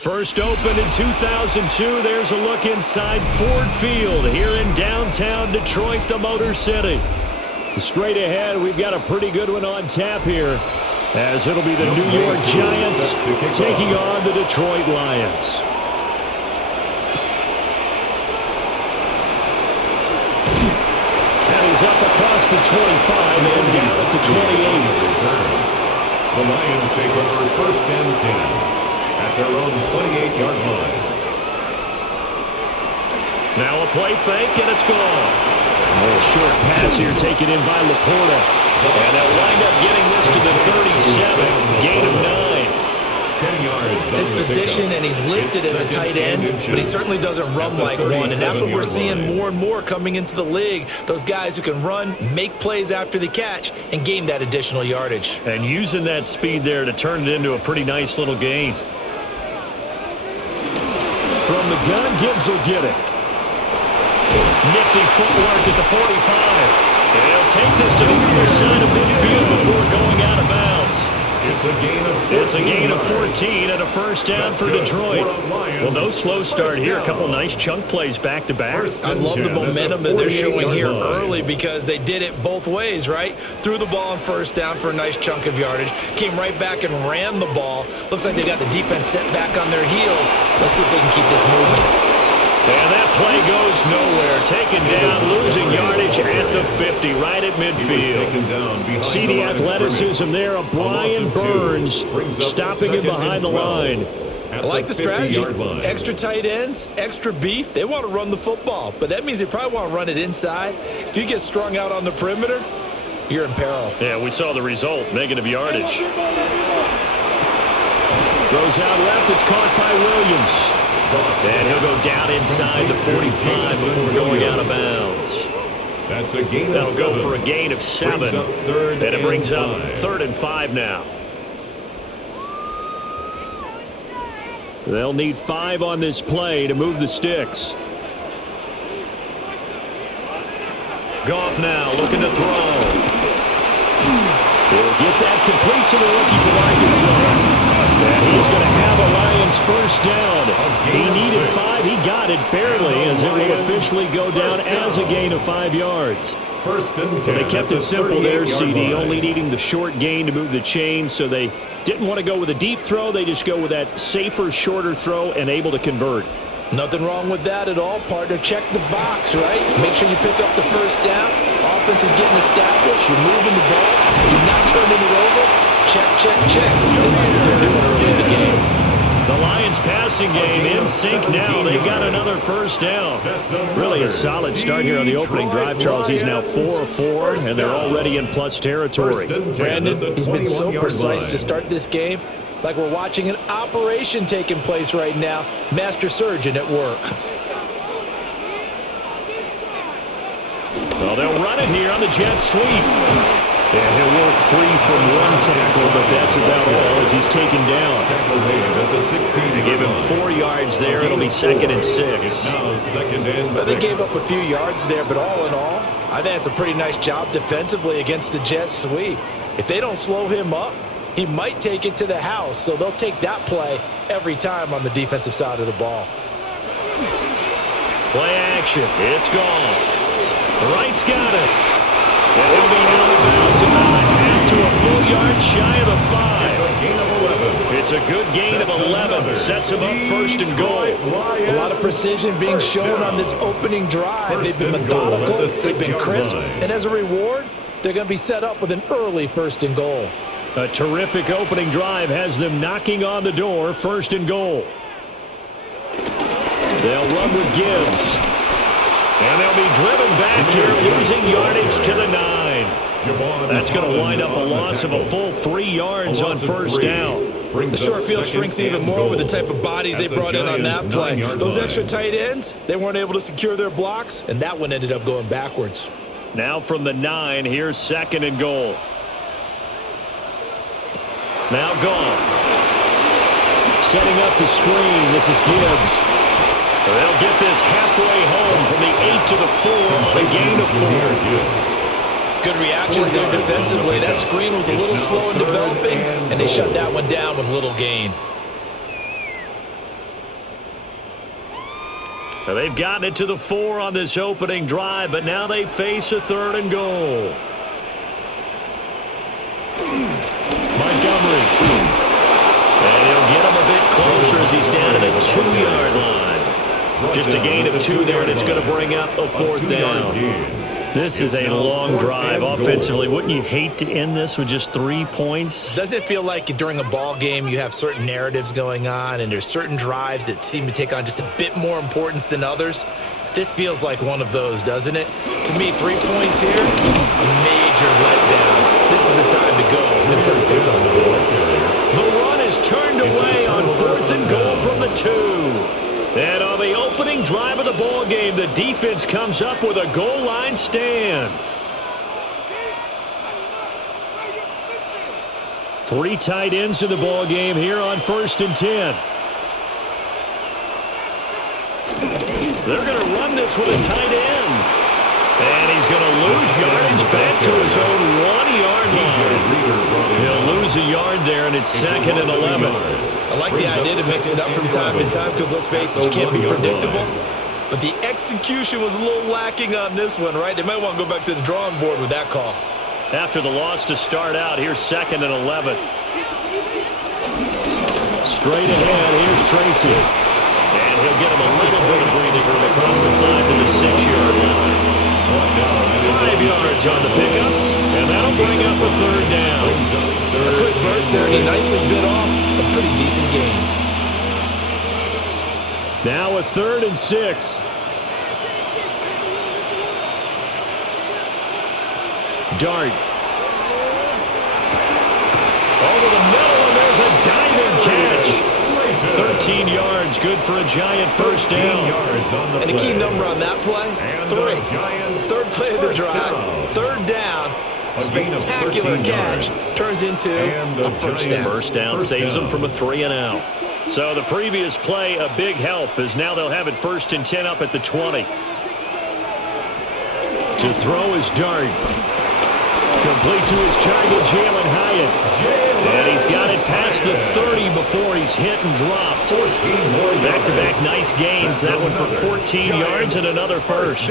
First opened in 2002, there's a look inside Ford Field here in downtown Detroit, the Motor City. Straight ahead, we've got a pretty good one on tap here, as it'll be the New York Giants taking on the Detroit Lions. And he's up across the 25 and down at the 28. The Lions take over first and 10. At their own 28-yard line. Now a play fake, and it's gone. A little short pass here taken in by Laporta. And they'll wind up getting this to the 37. Gain of 9. 10 yards. His position, and he's listed as a tight end, but he certainly doesn't run like one. And that's what we're seeing more and more coming into the league. Those guys who can run, make plays after the catch, and gain that additional yardage. And using that speed there to turn it into a pretty nice little gain. From the gun, Gibbs will get it. Nifty footwork at the 45. And he'll take this to the other side of midfield before going out of bounds. It's a gain of 14 and a first down for Detroit. Well, no slow start here. A couple nice chunk plays back-to-back. I love the momentum that they're showing here early because they did it both ways, right? Threw the ball on first down for a nice chunk of yardage. Came right back and ran the ball. Looks like they got the defense set back on their heels. Let's see if they can keep this moving. And that play goes nowhere. Taken down, losing yardage at the 50, right at midfield. See the athleticism there of Brian Burns stopping him behind the line. I like the strategy. Extra tight ends, extra beef. They want to run the football, but that means they probably want to run it inside. If you get strung out on the perimeter, you're in peril. Yeah, we saw the result, negative yardage. Goes out left, it's caught by Williams. And he'll go down inside the 45 before going out of bounds. That's a gain. That'll go for a gain of 7. And it brings up 3rd and 5 now. They'll need 5 on this play to move the sticks. Goff now looking to throw. He'll get that complete to the rookie from Arkansas. And he's going to have a Lions first down. He needed 5. He got it barely, as it will officially go down as a gain of 5 yards. First and 10. They kept it simple there, CD, only needing the short gain to move the chain, so they didn't want to go with a deep throw. They just go with that safer, shorter throw and able to convert. Nothing wrong with that at all, partner. Check the box, right? Make sure you pick up the first down. Offense is getting established. You're moving the ball. You're not turning it over. Check, check, check. They might have been doing early in the game. The Lions passing game in sync now. They've got another first down. Really a solid start here on the opening drive, Charles. He's now 4 of 4, and they're already in plus territory. Brandon, he's been so precise to start this game. Like we're watching an operation taking place right now. Master surgeon at work. Well, they'll run it here on the jet sweep. And he'll work free from one tackle, but that's about all as he's taken down. They give him 4 yards there. It'll be 2nd and 6. Well, they gave up a few yards there, but all in all, I think it's a pretty nice job defensively against the jet sweep. If they don't slow him up, he might take it to the house, so they'll take that play every time on the defensive side of the ball. Play action. It's gone. Wright's got it. And he'll be out of bounds about a half to a full yard shy of the 5. It's a good gain of 11. Sets him up 1st and goal. A lot of precision being shown on this opening drive. They've been methodical. They've been crisp. And as a reward, they're going to be set up with an early 1st and goal. A terrific opening drive has them knocking on the door, 1st and goal. They'll run with Gibbs. And they'll be driven back here, losing yardage to the 9. That's going to wind up a loss of a full 3 yards on 1st down. The short field shrinks even more with the type of bodies they brought in on that play. Those extra tight ends, they weren't able to secure their blocks, and that one ended up going backwards. Now from the 9, here's 2nd and goal. Now gone. Setting up the screen. This is Gibbs. They'll get this halfway home from the 8 to the 4 on a gain of 4. Good reactions there defensively. That screen was a little slow in developing, and they shut that one down with little gain. Now, they've gotten it to the 4 on this opening drive, but now they face a 3rd and goal. Montgomery. And he'll get him a bit closer as he's down at the 2-yard line. Just a gain of 2 there, and it's going to bring up a 4th down. This is a long drive offensively. Wouldn't you hate to end this with just 3 points? Doesn't it feel like during a ball game you have certain narratives going on and there's certain drives that seem to take on just a bit more importance than others? This feels like one of those, doesn't it? To me, 3 points here, a major letdown. This is the time to go and put 6 on the board. The run is turned away on 4th and goal from the 2. And on the opening drive of the ball game, the defense comes up with a goal line stand. 3 tight ends in the ball game here on 1st and 10. They're going to run this with a tight end. And he's going to lose yardage back to his own 1-yard line. He'll lose a yard there, and it's 2nd and 11. I like the idea to mix it up from time to time because, let's face it, you can't be predictable. But the execution was a little lacking on this one, right? They might want to go back to the drawing board with that call. After the loss to start out, here's 2nd and 11. Straight ahead, here's Tracy. And he'll get him a little bit of breathing room across the 5 to the 6-yard line. 5 yards on the pickup, and that'll bring up a 3rd down. A quick burst there, and he nicely bit off a pretty decent gain. Now a 3rd and 6. Dart. Over the middle, and there's a diving catch. 13 yards, good for a Giant first down. And a key number on that play, 3. 3rd play of the drive, 3rd down. Spectacular catch turns into a first down. First down saves them from a 3 and out. So the previous play, a big help, as now they'll have it 1st and 10 up at the 20. To throw is Dart. Complete to his target, Jalen Hyatt. And he's got it past the 30 before he's hit and dropped. Back-to-back nice gains. That one for 14 yards and another first.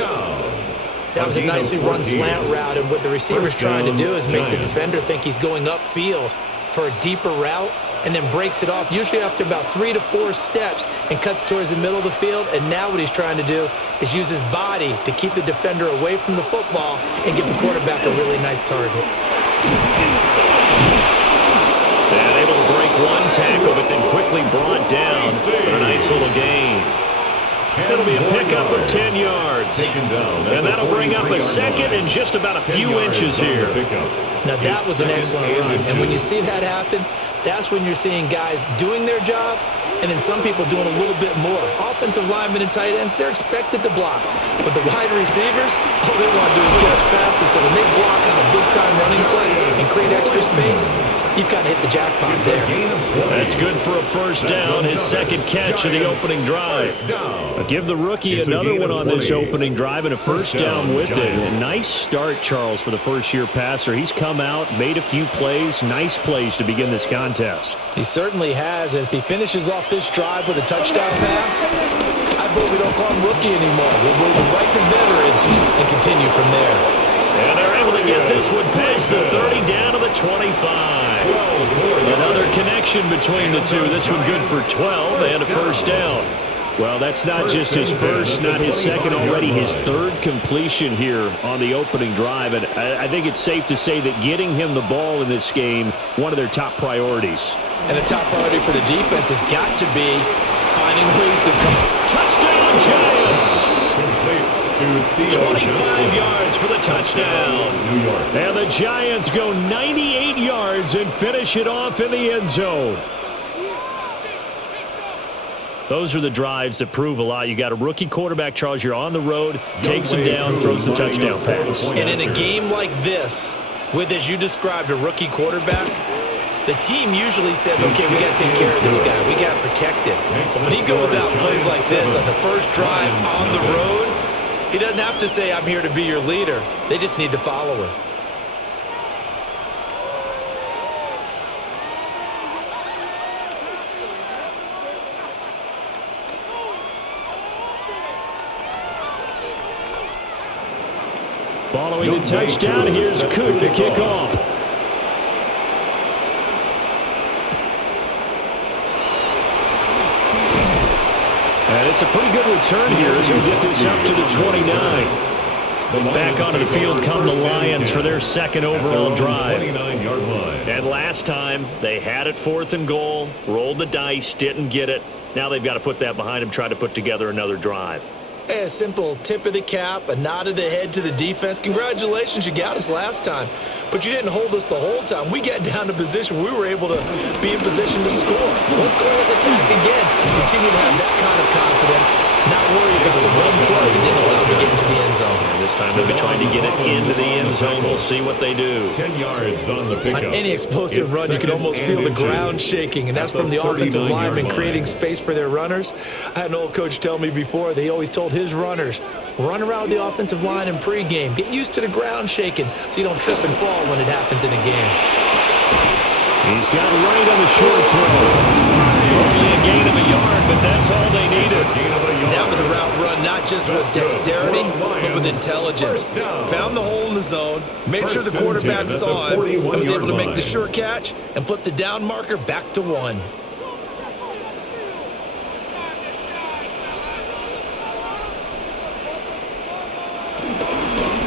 That was a nicely run slant route, and what the receiver's trying to do is make the defender think he's going upfield for a deeper route, and then breaks it off, usually after about 3 to 4 steps, and cuts towards the middle of the field. And now what he's trying to do is use his body to keep the defender away from the football and get the quarterback a really nice target. And able to break one tackle, but then quickly brought down for a nice little gain. It'll be a pickup of 10 yards. And that'll bring up a 2nd and just about a few inches here. Now that was an excellent run. And when you see that happen, that's when you're seeing guys doing their job and then some people doing a little bit more. Offensive linemen and tight ends, they're expected to block. But the wide receivers, all they want to do is catch passes. So when they block on a big-time running play and create extra space, you've got to hit the jackpot there. That's good for a first down, his 2nd catch of the opening drive. I'll give the rookie another one on this opening drive and a first down with it. A nice start, Charles, for the first-year passer. He's come out, made a few plays, nice plays to begin this contest. He certainly has, and if he finishes off this drive with a touchdown pass, I hope we don't call him rookie anymore. We'll move him right to veteran and continue from there. And they're able to get this one past the 30 down to the 25. Another connection between the two. This one good for 12 and a first down. Well, that's not just his first, not his second, already his 3rd completion here on the opening drive. And I think it's safe to say that getting him the ball in this game, one of their top priorities. And the top priority for the defense has got to be finding ways to come. Touchdown, Giants! 25 yards for the touchdown. And the Giants go 98 yards and finish it off in the end zone. Those are the drives that prove a lot. You got a rookie quarterback, Charles. You're on the road, takes him down, throws the touchdown pass. And in a game like this, with, as you described, a rookie quarterback, the team usually says, okay, we got to take care of this guy. We got to protect him. But when he goes out and plays like this on the first drive on the road, he doesn't have to say, I'm here to be your leader. They just need to follow him. Following the touchdown, here's Coot to kick off. And it's a pretty good return here as he'll get this up to the 29. Back onto the field come the Lions for their second overall drive. And last time, they had it 4th and goal, rolled the dice, didn't get it. Now they've got to put that behind them, try to put together another drive. A simple tip of the cap, a nod of the head to the defense. Congratulations, you got us last time. But you didn't hold us the whole time. We got down to position. We were able to be in position to score. Let's go ahead and attack again. Continue to have that kind of confidence. Not worry about the one play that didn't allow them to get into the end zone. And this time they'll be trying to get it into the end zone. We'll see what they do. 10 yards on the pickup. On any explosive run, you can almost feel the ground shaking, and that's from the offensive linemen creating space for their runners. I had an old coach tell me before, they always told his runners, run around the offensive line in pregame. Get used to the ground shaking so you don't trip and fall when it happens in a game. He's got right on the short throw. Only a gain of a yard, but that's all they needed. That was a route run not just with dexterity, but with intelligence. Found the hole in the zone, made sure the quarterback saw him, and was able to make the sure catch and flip the down marker back to 1.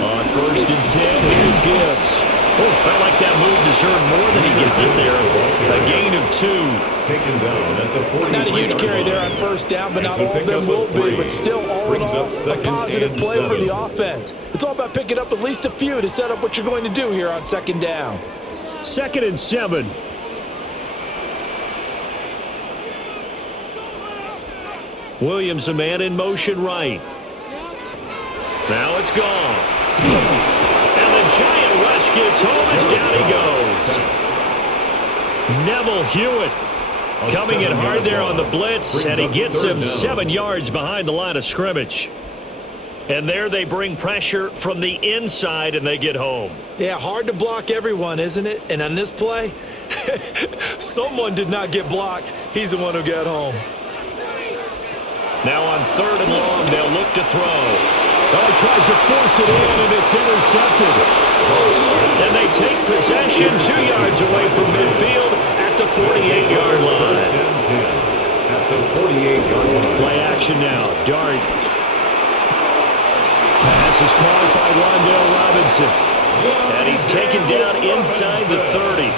On 1st and 10, here's Gibbs. Oh, felt like that move deserved more than he gets there. A gain of 2. Taken down at the 40. Not a huge carry there on 1st down, but not all of them will be. But still, all in all, a positive play for the offense. It's all about picking up at least a few to set up what you're going to do here on 2nd down. 2nd and 7. Williams, a man in motion right. Now it's gone. And the giant rush gets home as down he goes. Neville Hewitt coming in hard there on the blitz, and he gets him 7 yards behind the line of scrimmage. And there they bring pressure from the inside, and they get home. Yeah, hard to block everyone, isn't it? And on this play, someone did not get blocked. He's the one who got home. Now on 3rd and long, they'll look to throw. Oh, he tries to force it in, and it's intercepted. And they take possession 2 yards away from midfield at the 48-yard line. At the 48-yard line. Play action now. Dart. Pass is caught by Wan'Dale Robinson. And he's taken down inside the 30.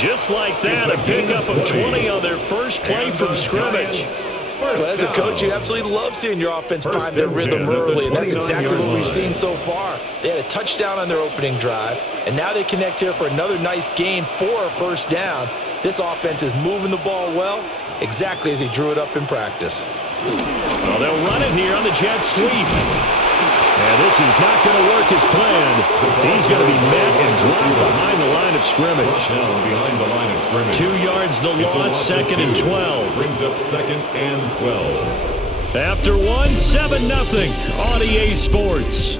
Just like that, a pickup of 20 on their first play from scrimmage. Well, as a coach, you absolutely love seeing your offense find their rhythm early, and that's exactly what we've seen so far. They had a touchdown on their opening drive, and now they connect here for another nice gain for a 1st down. This offense is moving the ball well, exactly as he drew it up in practice. Well, they'll run it here on the jet sweep. And this is not going to work as planned. He's going to be met and dropped behind the line of scrimmage. Behind the line of scrimmage. 2 yards the loss, 2nd and 12. Brings up 2nd and 12. After 1, 7-0 on EA Sports.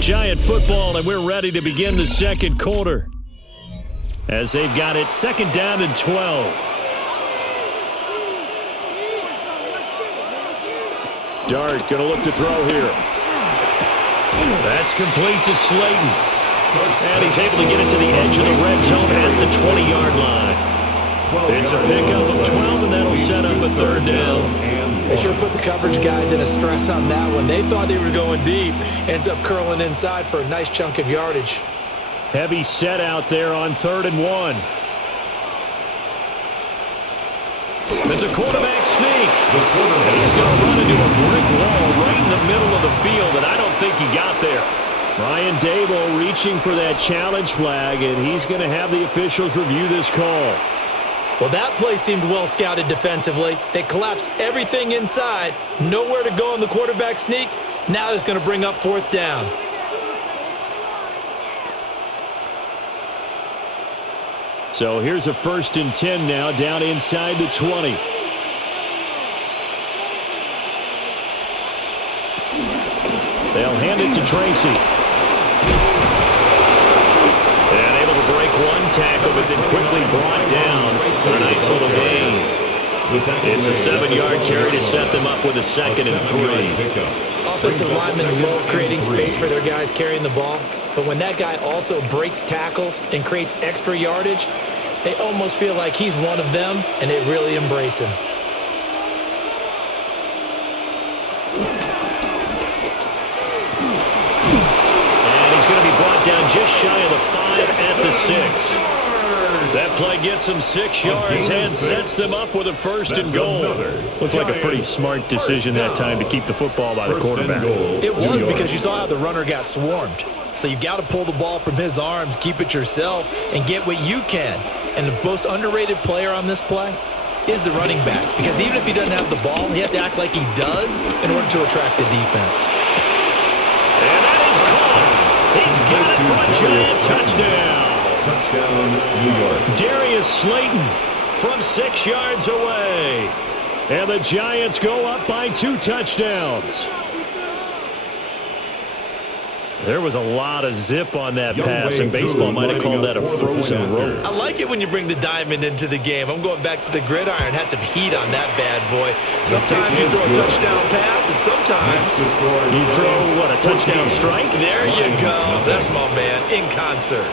Giant football, and we're ready to begin the 2nd quarter. As they've got it 2nd down and 12. Dart going to look to throw here. That's complete to Slayton. And he's able to get it to the edge of the red zone at the 20-yard line. It's a pickup of 12, and that'll set up a 3rd down. They should have put the coverage guys in a stress on that one. They thought they were going deep. Ends up curling inside for a nice chunk of yardage. Heavy set out there on 3rd and 1. It's a quarterback sneak. And he's going to run into a brick wall right in the middle of the field, and I don't think he got there. Brian Dable reaching for that challenge flag, and he's going to have the officials review this call. Well, that play seemed well scouted defensively. They collapsed everything inside. Nowhere to go on the quarterback sneak. Now it's going to bring up 4th down. So here's a 1st and 10 now, down inside the 20. They'll hand it to Tracy. And able to make one tackle, but then quickly brought down for a nice little gain. It's a 7-yard carry to set them up with a 2nd and 3. Offensive linemen love creating space for their guys carrying the ball, but when that guy also breaks tackles and creates extra yardage, they almost feel like he's one of them, and they really embrace him. And he's going to be brought down just shy of the 5 at the 6. That play gets them 6 yards and sets them up with a 1st and goal. Looked like a pretty smart decision that time to keep the football by the quarterback. It was, because you saw how the runner got swarmed. So you've got to pull the ball from his arms, keep it yourself, and get what you can. And the most underrated player on this play is the running back, because even if he doesn't have the ball, he has to act like he does in order to attract the defense. And that is caught. He's got it for a giant touchdown. Touchdown, New York. Darius Slayton from 6 yards away. And the Giants go up by 2 touchdowns. There was a lot of zip on that pass, and baseball might have called that a frozen rope. I like it when you bring the diamond into the game. I'm going back to the gridiron. Had some heat on that bad boy. Sometimes you throw a touchdown pass, and sometimes you throw, what, a touchdown strike? There you go. That's my man, in concert.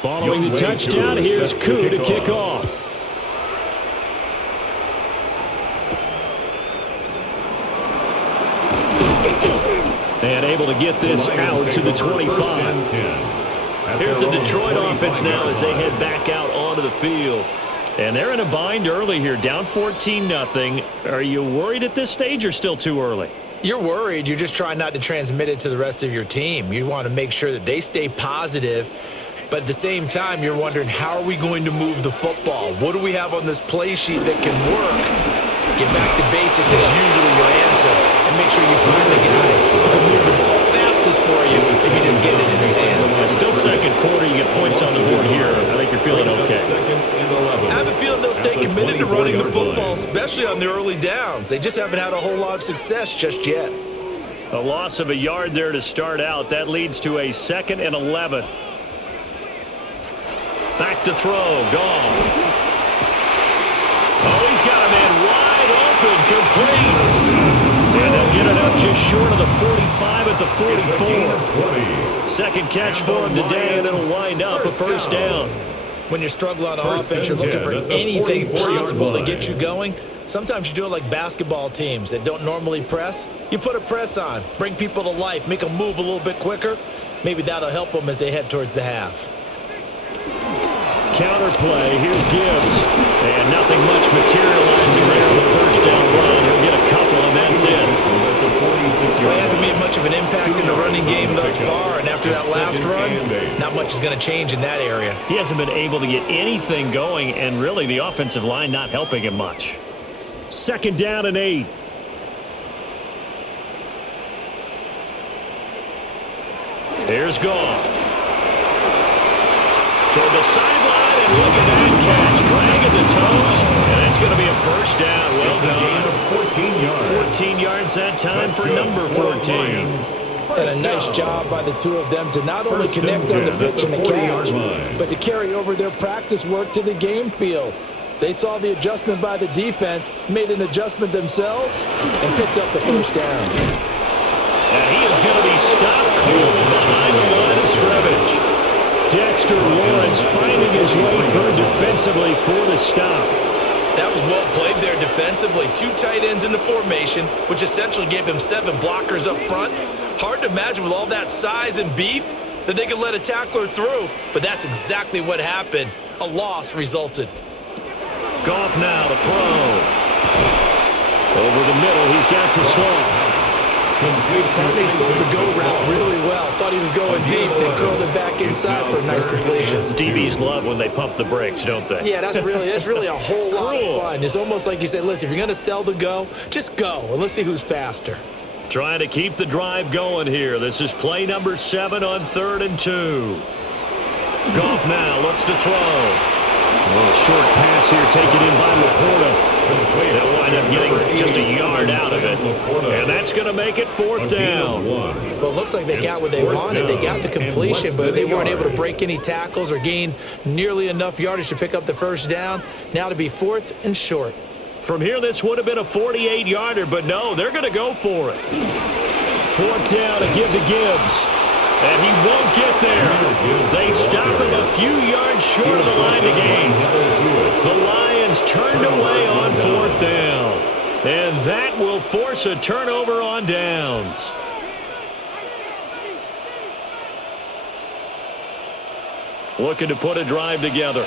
Following the touchdown, here's Koo to kick off. And able to get this out to the 25. Here's the Detroit offense now as they head back out onto the field. And they're in a bind early here, down 14-0. Are you worried at this stage or still too early? You're worried. You're just trying not to transmit it to the rest of your team. You want to make sure that they stay positive. But at the same time, you're wondering, how are we going to move the football? What do we have on this play sheet that can work? Get back to basics is usually your answer. And make sure you find the guy who can move the ball fastest for you if you just get it in his hands. Still second quarter, you get points on the board here. I think you're feeling okay. I have a feeling they'll stay committed to running the football, especially on the early downs. They just haven't had a whole lot of success just yet. A loss of a yard there to start out. That leads to a 2nd and 11. Back to throw. Gone. Oh, he's got a man wide open. Complete. And they'll get it up just short of the 45 at the 44. Second catch for him today, and it'll wind up a 1st down. When you're struggling on offense, you're looking for anything possible to get you going. Sometimes you do it like basketball teams that don't normally press. You put a press on, bring people to life, make them move a little bit quicker. Maybe that'll help them as they head towards the half. Counter play. Here's Gibbs. And nothing much materializing there on the 1st down run. He'll get a couple, and that's it. Well, he hasn't made much of an impact in the running game thus far, and after that last run, not much is going to change in that area. He hasn't been able to get anything going, and really the offensive line not helping him much. 2nd down and 8. Here's Goff. Toward the sideline, and look at that catch. Dragging the toes, and that's going to be a 1st down. Well done. 14 yards that time for number 14. And a nice job by the two of them to not only connect on the pitch and the catch, but to carry over their practice work to the game field. They saw the adjustment by the defense, made an adjustment themselves, and picked up the 1st down. And he is going to be stopped cold behind the line of scrimmage. Dexter Lawrence finding his way through defensively for the stop. That was well played there defensively. 2 tight ends in the formation, which essentially gave him 7 blockers up front. Hard to imagine with all that size and beef that they could let a tackler through, but that's exactly what happened. A loss resulted. Goff now to throw. Over the middle, he's got to slow. They sold the go route really well. Thought he was going deep, then curled it back inside for a nice completion. DBs love when they pump the brakes, don't they? Yeah, that's really a whole lot of fun. It's almost like you said, listen, if you're going to sell the go, just go, and let's see who's faster. Trying to keep the drive going here. This is play number 7 on 3rd and 2. Goff now looks to throw. A little short pass here taken in by Laporta. They'll wind up getting just a yard out of it. And that's going to make it 4th down. Well, it looks like they got what they wanted. They got the completion, but they weren't able to break any tackles or gain nearly enough yardage to pick up the first down. Now to be 4th and short. From here, this would have been a 48-yarder, but no, they're going to go for it. 4th down to give to Gibbs. And he won't get there. They stop him a few yards short of the line to gain. The Lions turned away on 4th down. And that will force a turnover on downs. Looking to put a drive together.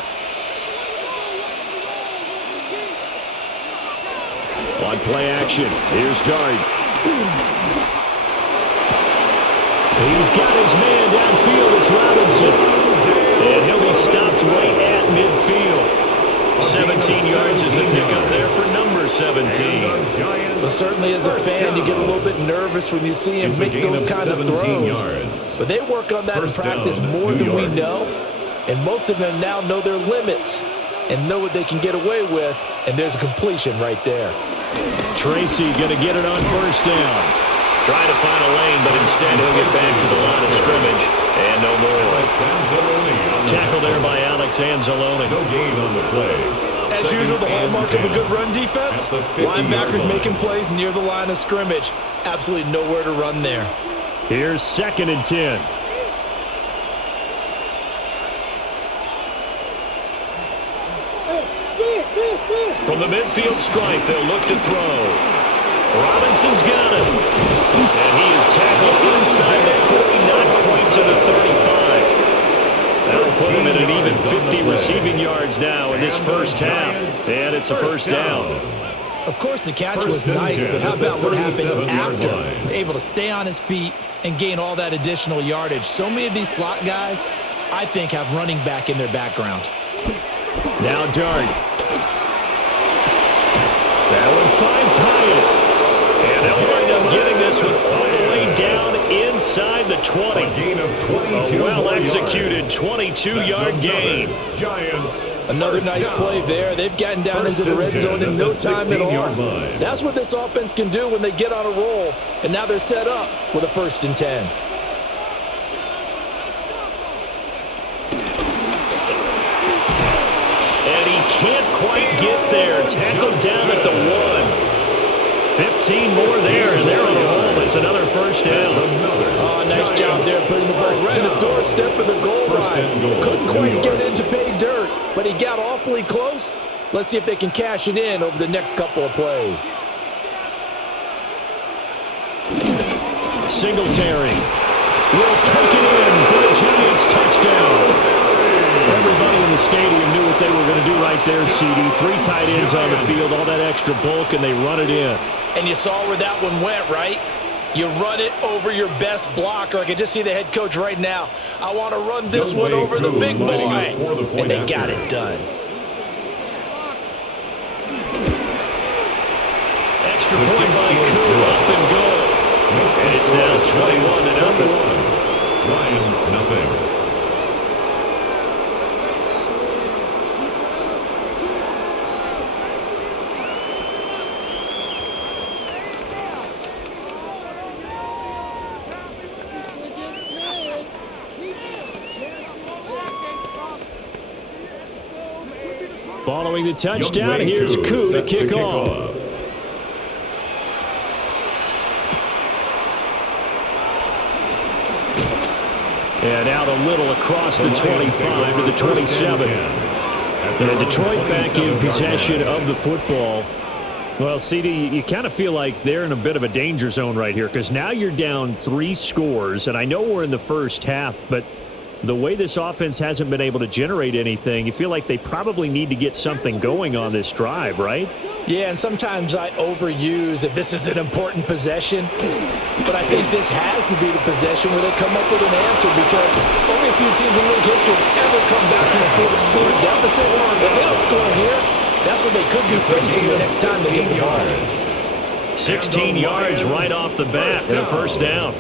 On play action, here's Dart. He's got his man downfield. It's Robinson. And he'll be stopped right at midfield. 17 yards is the pickup there for number 17. Well, certainly as a fan, you get a little bit nervous when you see him make those kind of throws. But they work on that in practice more than we know. And most of them now know their limits and know what they can get away with. And there's a completion right there. Tracy going to get it on 1st down. Trying to find a lane, but instead he'll get back to the line of scrimmage. And no more. Tackle there by Alex Anzalone. No gain on the play. As usual, the hallmark of a good run defense, linebackers making plays near the line of scrimmage. Absolutely nowhere to run there. Here's 2nd and 10. From the midfield stripe, they'll look to throw. Robinson's got him. And he is tackled inside the 40, not quite to the 35. That'll put him at an even 50 receiving yards now in this first half. And it's a 1st down. Of course, the catch was nice, but how about what happened after? Able to stay on his feet and gain all that additional yardage. So many of these slot guys, I think, have running back in their background. Now Dart. That one finds Hyatt. And they'll wind up getting this one all the way down inside the 20. A gain of 22. A well-executed 22-yard gain. Giants. Another nice play there. They've gotten down into the red zone in no time at all. That's what this offense can do when they get on a roll. And now they're set up with a 1st and 10. And he can't quite get there. Tackled down at the 1. 15 more there, and they're on a roll. It's another 1st down. Oh, nice job there putting the ball right at the doorstep of the goal line. Couldn't quite get in to pay dirt, but he got awfully close. Let's see if they can cash it in over the next couple of plays. Singletary will take it in for the Giants touchdown. Everybody in the stadium knew what they were going to do right there, CD. 3 tight ends on the field, all that extra bulk, and they run it in. And you saw where that one went, right? You run it over your best blocker. I can just see the head coach right now. I want to run this one over the big boy. And they got it done. Extra point by Koo, up and good. And it's now 21-0. Lions nothing. Following the touchdown, here's Koo to kick off. And out a little across the 25 to the 27. And Detroit back in possession of the football. Well, CD, you kind of feel like they're in a bit of a danger zone right here because now you're down 3 scores. And I know we're in the first half, but the way this offense hasn't been able to generate anything, you feel like they probably need to get something going on this drive, right? Yeah, and sometimes I overuse if this is an important possession. But I think this has to be the possession where they come up with an answer because only a few teams in league history have ever come back from a 4-score deficit. If they don't score here, that's what they could be facing the next time they get the ball. 16 yards right off the bat and a first down.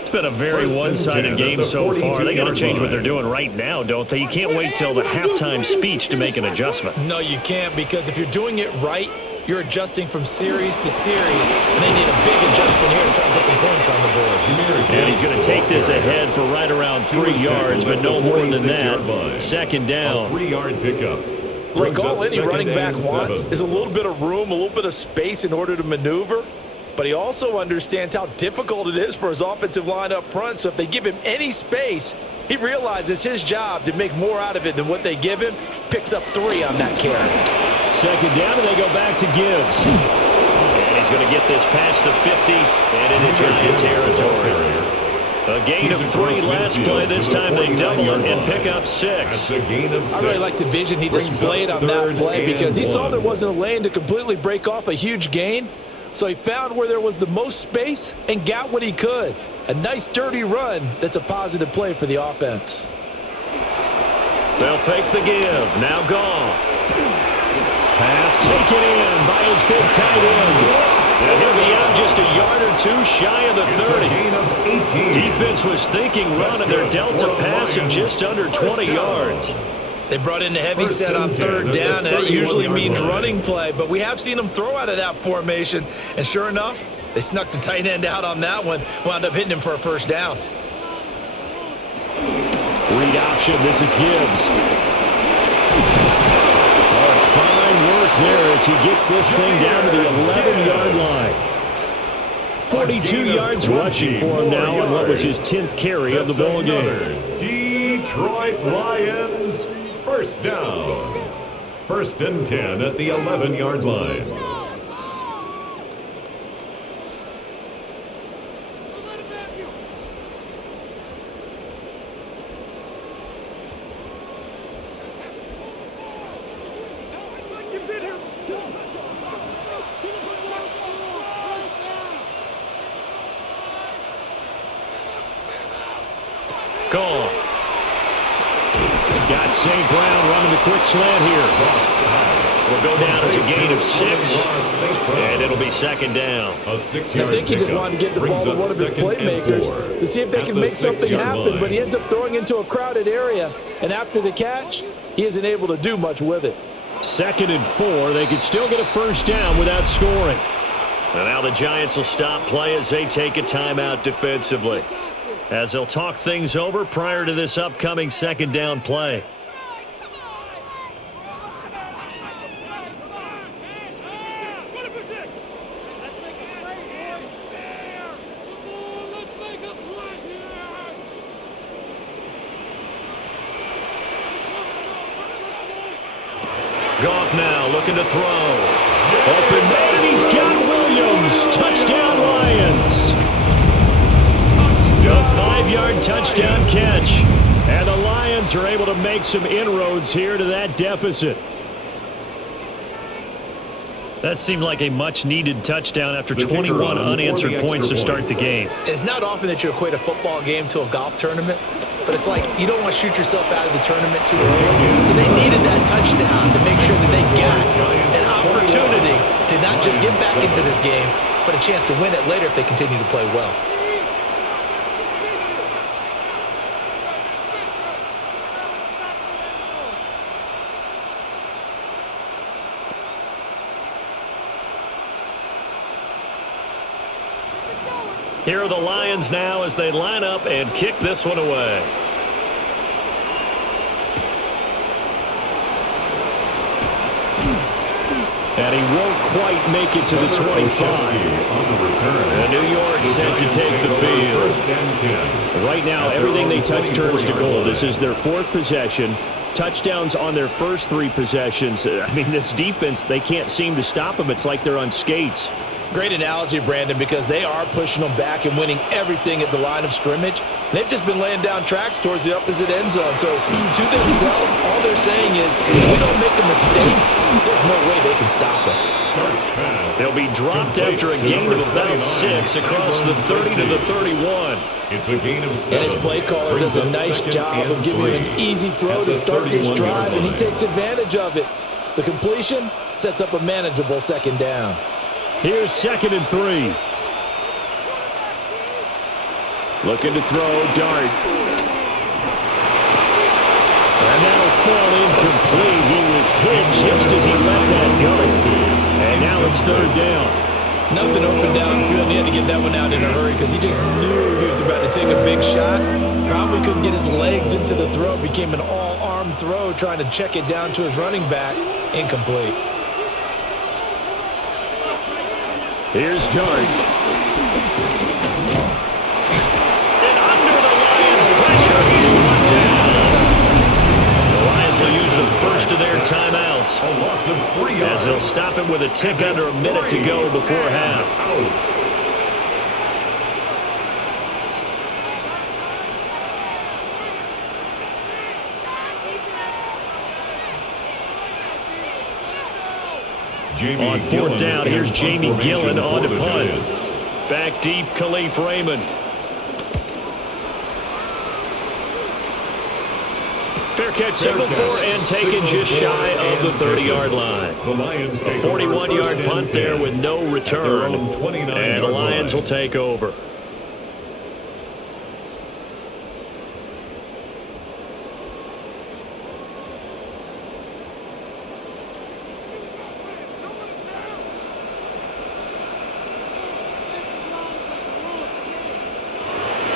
It's been a very one-sided game so far. They got to change what they're doing right now, don't they? You can't wait till the halftime speech to make an adjustment. No, you can't, because if you're doing it right, you're adjusting from series to series, and they need a big adjustment here to try to put some points on the board. And he's going to take this ahead for right around 3 yards, but no more than that. Second down. 3-yard pickup. Look, all any running back wants is a little bit of room, a little bit of space in order to maneuver. But he also understands how difficult it is for his offensive line up front. So if they give him any space, he realizes his job to make more out of it than what they give him. Picks up 3 on that carry. Second down, and they go back to Gibbs. And he's going to get this past the 50 and into Giant territory. A gain of 3 last play. This time they double it and pick up 6. I really like the vision he displayed on that play, because he saw there wasn't a lane to completely break off a huge gain. So he found where there was the most space and got what he could. A nice, dirty run that's a positive play for the offense. They'll fake the give. Now Goff. Pass taken in by his big tight end. And he'll be out just a yard or 2 shy of the 30. Defense was thinking run, and they're dealt a pass of just under 20 yards. They brought in the heavy set on 3rd down, and that usually means running play. But we have seen them throw out of that formation. And sure enough, they snuck the tight end out on that one. Wound up hitting him for a first down. Read option. This is Gibbs. Fine work there as he gets this thing down to the 11-yard line. 42 yards rushing for him now on what was his 10th carry of the ball game. Detroit Lions, first down. 1st and 10 at the 11-yard line. Goal. Got St. Brown running the quick slant here. Will go down as a gain of 6, and it'll be second down. A 6-yard I think he just wanted to get the ball to one of his playmakers to see if they can make something happen, but he ends up throwing into a crowded area, and after the catch, he isn't able to do much with it. 2nd and 4. They could still get a first down without scoring. And now the Giants will stop play as they take a timeout defensively, as they'll talk things over prior to this upcoming second down play. Goff now looking to throw. Open man, and he's got Williams. Touchdown, Lions. A 5-yard touchdown catch. And the Lions are able to make some inroads here to that deficit. That seemed like a much-needed touchdown after 21 unanswered points to start the game. It's not often that you equate a football game to a golf tournament, but it's like you don't want to shoot yourself out of the tournament too early. So they needed that touchdown to make sure that they got an opportunity to not just get back into this game, but a chance to win it later if they continue to play well. Here are the Lions now as they line up and kick this one away. And he won't quite make it to the 25. And New York set to take the field. Right now, everything they touch turns to gold. This is their 4th possession. Touchdowns on their first 3 possessions. I mean, this defense, they can't seem to stop them. It's like they're on skates. Great analogy, Brandon, because they are pushing them back and winning everything at the line of scrimmage. They've just been laying down tracks towards the opposite end zone. So to themselves, all they're saying is, if we don't make a mistake, there's no way they can stop us. They'll be dropped after a gain of about 6 across the 30 to the 31. It's a gain of 7. And his play caller does a nice job of giving him an easy throw to start this drive, and he takes advantage of it. The completion sets up a manageable second down. Here's 2nd and 3. Looking to throw, dart. And that'll fall incomplete. He was hit just as he let that go. And now it's 3rd down. Nothing open downfield. He had to get that one out in a hurry because he just knew he was about to take a big shot. Probably couldn't get his legs into the throw. Became an all-arm throw trying to check it down to his running back. Incomplete. Here's Dart. And under the Lions' pressure, he's brought down. The Lions will use the first of their timeouts. A loss of 3 yards. As they'll stop it with a tick under a minute to go before half. On 4th down, here's Jamie Gillen on to punt. Back deep, Khalif Raymond. Fair catch signaled for and taken just shy of the 30-yard line. A 41-yard punt there with no return. And the Lions will take over.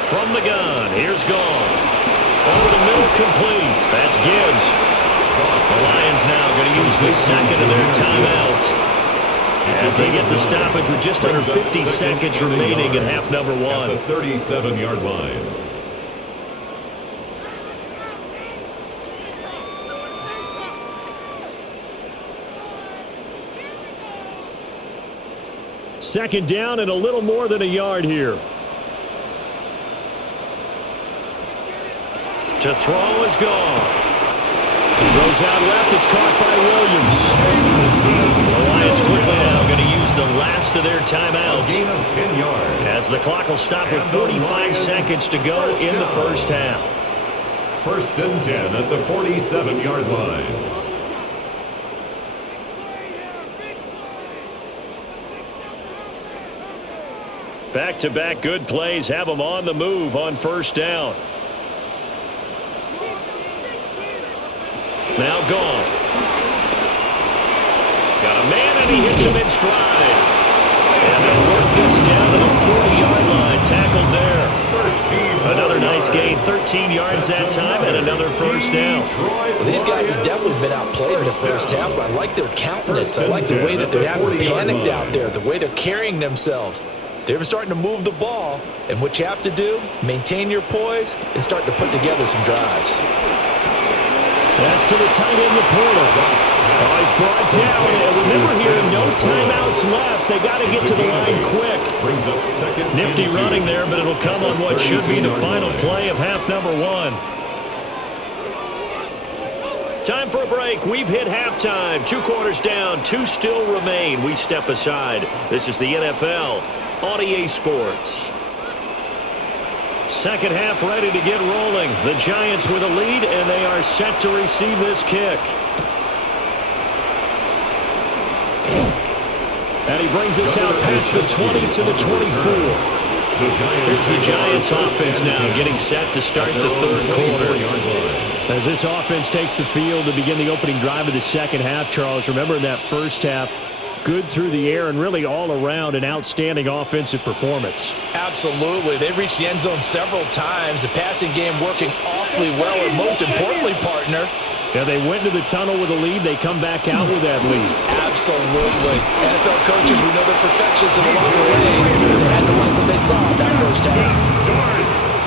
From the gun, here's Goff. Over the middle, complete. That's Gibbs. The Lions now going to use the second of their timeouts as they get the stoppage with just under 50 seconds remaining in half number 1. At the 37-yard line. Second down and a little more than a yard here. To throw is Goff. Throws out left. It's caught by Williams. The Lions quickly now going to use the last of their timeouts. Gain of 10 yards. As the clock will stop with 45 seconds to go in the first half. 1st and 10 at the 47-yard line. Back-to-back good plays have them on the move on 1st down. Now Goff. Got a man and he hits him in stride. And they'll work this down to the 40-yard line. Tackled there. Another nice gain. 13 yards that time and another 1st down. Well, these guys have definitely been outplayed in the first half, but I like their countenance. I like the way that they haven't panicked out there, the way they're carrying themselves. They're starting to move the ball, and what you have to do, maintain your poise and start to put together some drives. That's to the tight end, Laporta. Oh, he's brought down. And remember here, no timeouts left. They got to get to the line quick. Nifty running there, but it'll come on what should be the final play of half number 1. Time for a break. We've hit halftime. 2 quarters down. 2 still remain. We step aside. This is the NFL on EA Sports. Second half ready to get rolling. The Giants with a lead, and they are set to receive this kick. And he brings us out past the 20 to the 24. Here's the Giants offense now getting set to start the 3rd quarter. As this offense takes the field to begin the opening drive of the second half, Charles, remember in that first half, good through the air and really all around an outstanding offensive performance. Absolutely. They've reached the end zone several times. The passing game working awfully well, and most importantly, partner, yeah, they went to the tunnel with a lead. They come back out with that lead. Absolutely. NFL coaches, we know they're perfectionists in a lot of ways. They had to like what they saw in that first half.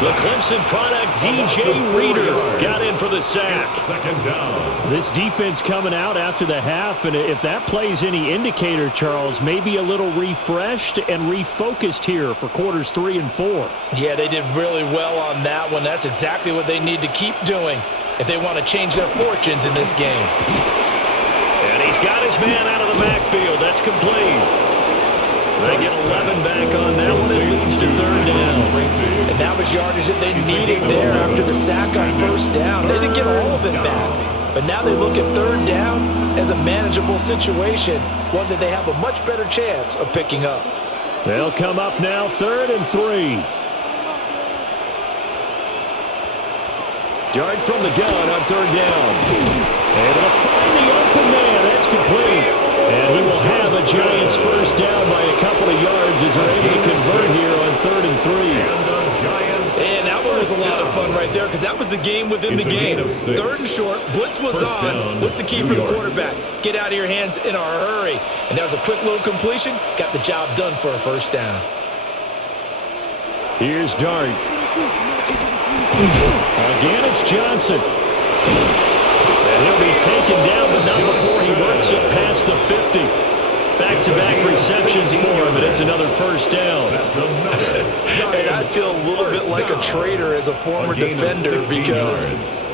The Clemson product, DJ Reader, got in for the sack. 2nd down. This defense coming out after the half, and if that plays any indicator, Charles, maybe a little refreshed and refocused here for quarters 3 and 4. Yeah, they did really well on that one. That's exactly what they need to keep doing if they want to change their fortunes in this game. And he's got his man out of the backfield. That's complete. They get 11 back on that one. It leads to 3rd down. And that was yardage that they needed there after the sack on 1st down. They didn't get all of it back, But now they look at third down as a manageable situation, one that they have a much better chance of picking up. They'll come up now 3rd and 3. Dart from the gun on 3rd down. Able to find the open man. That's complete. And he will have a Giants first down by a couple of yards as they're able to convert here on 3rd and 3. And that one was a lot of fun right there because that was the game within the game. 3rd and short, blitz was on. What's the key for the quarterback? Get out of your hands in a hurry. And that was a quick little completion. Got the job done for a first down. Here's Dart. Again, it's Johnson. And he'll be taken down, but not before he works it past the 50. Back-to-back receptions for him, and it's another first down. And I feel a little bit like a traitor as a former defender because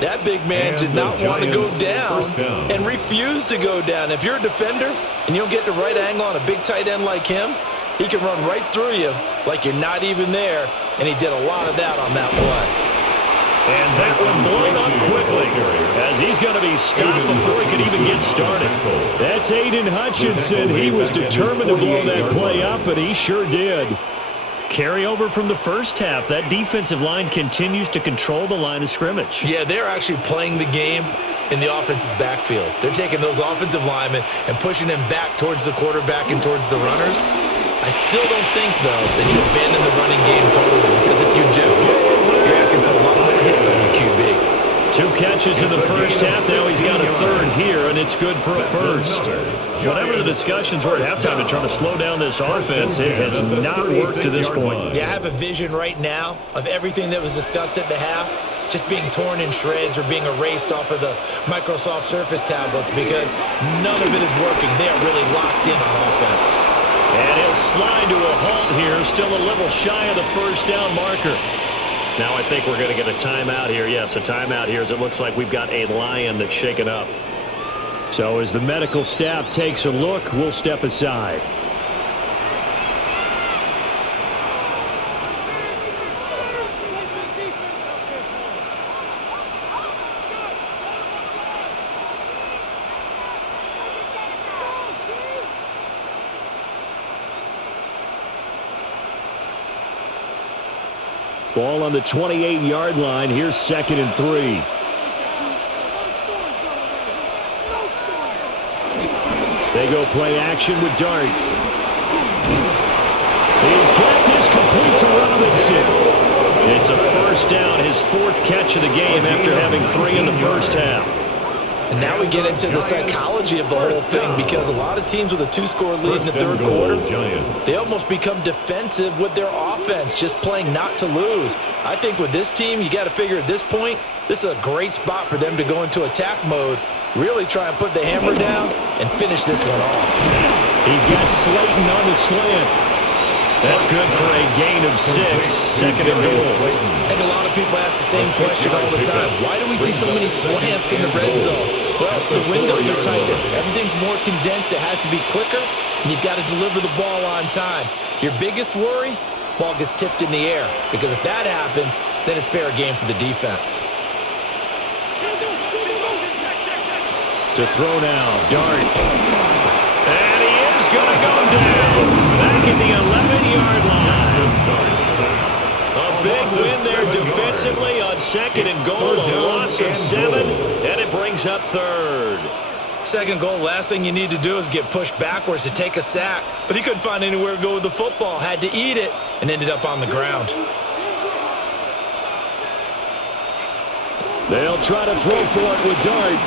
that big man did not want to go down and refused to go down. If you're a defender and you don't get the right angle on a big tight end like him, he can run right through you like you're not even there, and he did a lot of that on that play. And that one blown up quickly as he's going to be stopped before he can even get started. That's Aiden Hutchinson. He was determined to blow that play up, and he sure did. Carry over from the first half. That defensive line continues to control the line of scrimmage. Yeah, they're actually playing the game in the offense's backfield. They're taking those offensive linemen and pushing them back towards the quarterback and towards the runners. I still don't think, though, that you abandon the running game totally, because if you do, you're asking for a lot more hits on your QB. 2 catches in the first half. Now he's got a 3rd here, and it's good for a first. Whatever the discussions were at halftime to try to slow down this offense, it has not worked to this point. Yeah, I have a vision right now of everything that was discussed at the half just being torn in shreds or being erased off of the Microsoft Surface tablets because none of it is working. They are really locked in on offense. And he'll slide to a halt here, still a little shy of the first down marker. Now I think we're going to get a timeout here. Yes, a timeout here as it looks like we've got a Lion that's shaken up. So as the medical staff takes a look, we'll step aside. Ball on the 28-yard line. Here's 2nd and 3. They go play action with Dart. He's got this complete to Robinson. It's a first down, his 4th catch of the game after having 3 in the first half. And now we get into the psychology of the whole thing because a lot of teams with a 2-score lead in the 3rd quarter, they almost become defensive with their offense, just playing not to lose. I think with this team, you got to figure at this point, this is a great spot for them to go into attack mode, really try and put the hammer down and finish this one off. He's got Slayton on the slant. That's good for a gain of 6, 2nd and goal. And a lot of people ask the same question all the time. Why do we see so many slants in the red zone? Well, the windows are tighter. Everything's more condensed. It has to be quicker, and you've got to deliver the ball on time. Your biggest worry? Ball gets tipped in the air, because if that happens, then it's fair game for the defense. To throw now, Dart. And he is going to go down. Back at the 11-yard line. A big win there defensively on 2nd and goal. A loss of 7, and it brings up 3rd. 2nd goal, last thing you need to do is get pushed backwards to take a sack. But he couldn't find anywhere to go with the football. Had to eat it and ended up on the ground. They'll try to throw for it with Dart.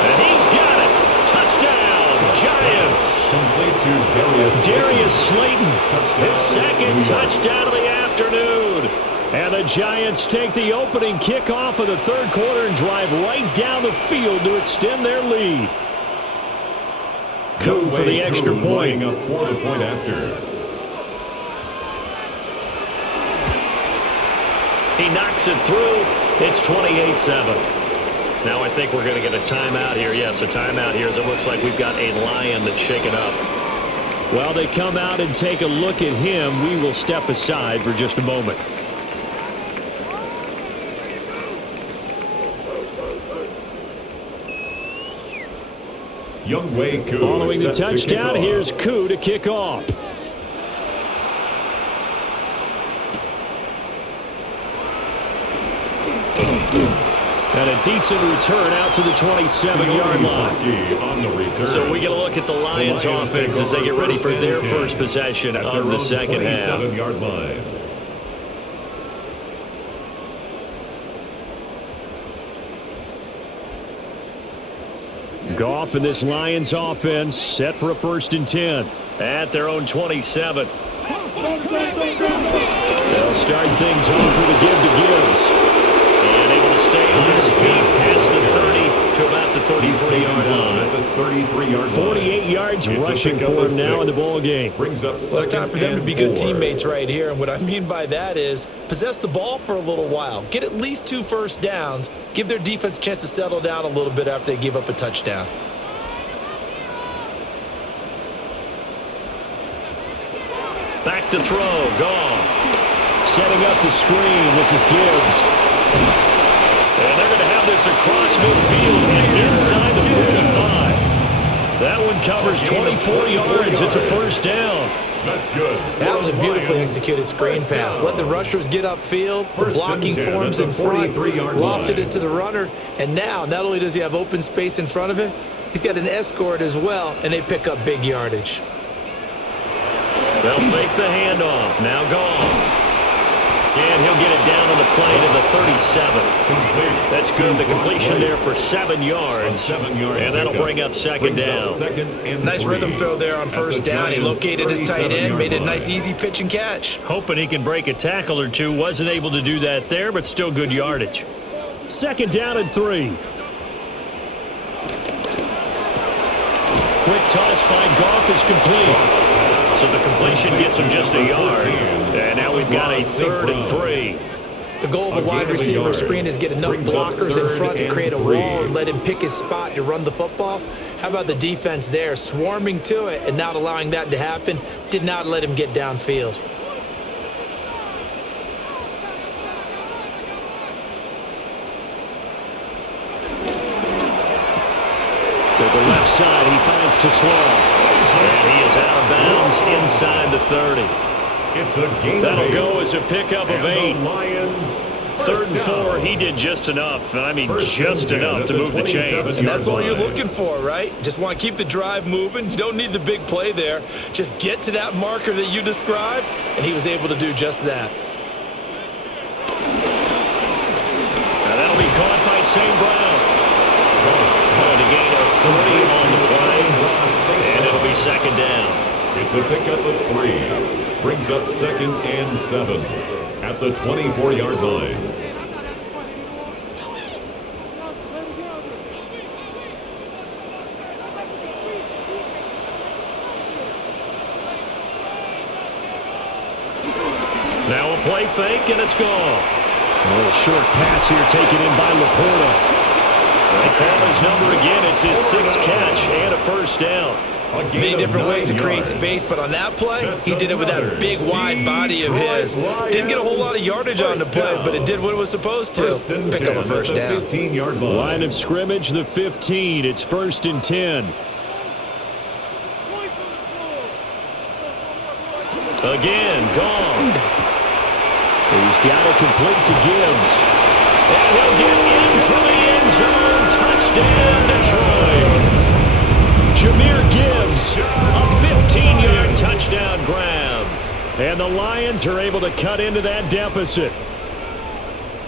And he's got it. Touchdown, Giants. Complete to Darius Slayton, his 2nd touchdown of the afternoon. And the Giants take the opening kickoff of the 3rd quarter and drive right down the field to extend their lead. Coup for the extra point. Up for the point after. He knocks it through. It's 28-7. Now I think we're going to get a timeout here. Yes, a timeout here as it looks like we've got a Lion that's shaken up. While they come out and take a look at him, we will step aside for just a moment. Youngway Koo. Following the touchdown, here's Koo to kick off. And a decent return out to the 27-yard line. On the return. So we get a look at the Lions offense as they get ready for their first possession of the second half. 27-yard line. Goff and this Lions offense set for a 1st and 10 at their own 27. They'll start things off with a give to Gibbs. And able to stay on his feet past the 30 to about the 33-yard line. 48 yards rushing for him now in the ball game. Brings up well, it's time for them to be good teammates right here. And what I mean by that is possess the ball for a little while. Get at least 2 first downs. Give their defense a chance to settle down a little bit after they give up a touchdown. Back to throw. Goff. Setting up the screen. This is Gibbs. And they're going to have this across midfield and inside the 45. That one covers 24 yards. It's a 1st down. That's good. That was a beautifully executed screen pass. Let the rushers get upfield. The blocking forms in front. Lofted it to the runner. And now, not only does he have open space in front of him, he's got an escort as well, and they pick up big yardage. They'll fake the handoff. Now Goff. And he'll get it down on the play to the 37. That's good. The completion there for 7 yards. And that'll bring up second down. Nice rhythm throw there on 1st down. He located his tight end, made a nice easy pitch and catch. Hoping he can break a tackle or two. Wasn't able to do that there, but still good yardage. 2nd down and 3. Quick toss by Goff is complete. So the completion gets him just a yard. And now we've got a 3rd and 3. The goal of a wide receiver screen is get enough blockers in front to create a wall and let him pick his spot to run the football. How about the defense there, swarming to it and not allowing that to happen? Did not let him get downfield. To the left side, he finds to slow. And he is out of bounds inside the 30. It's a gain. That'll go as a pickup of 8. Lions. 3rd and 4, he did just enough. I mean, just enough to move the chains. And that's all you're looking for, right? Just want to keep the drive moving. You don't need the big play there. Just get to that marker that you described, and he was able to do just that. Now that'll be caught by St. Brown. And a gain of 3 on the play, and it'll be 2nd down. It's a pickup of 3. Brings up 2nd and 7 at the 24-yard line. Now a play fake, and it's gone. A little short pass here taken in by Laporta. They call his number again. It's his 6th catch and a 1st down. Many different ways to create space, but on that play, he did it with that big, wide body of his. Didn't get a whole lot of yardage on the play, but it did what it was supposed to. Pick up a 1st down. Line of scrimmage, the 15. It's 1st and 10. Again, Goff. He's got it complete to Gibbs. And he'll get into the end zone. Touchdown, Detroit. Jahmyr Gibbs, a 15-yard touchdown grab. And the Lions are able to cut into that deficit.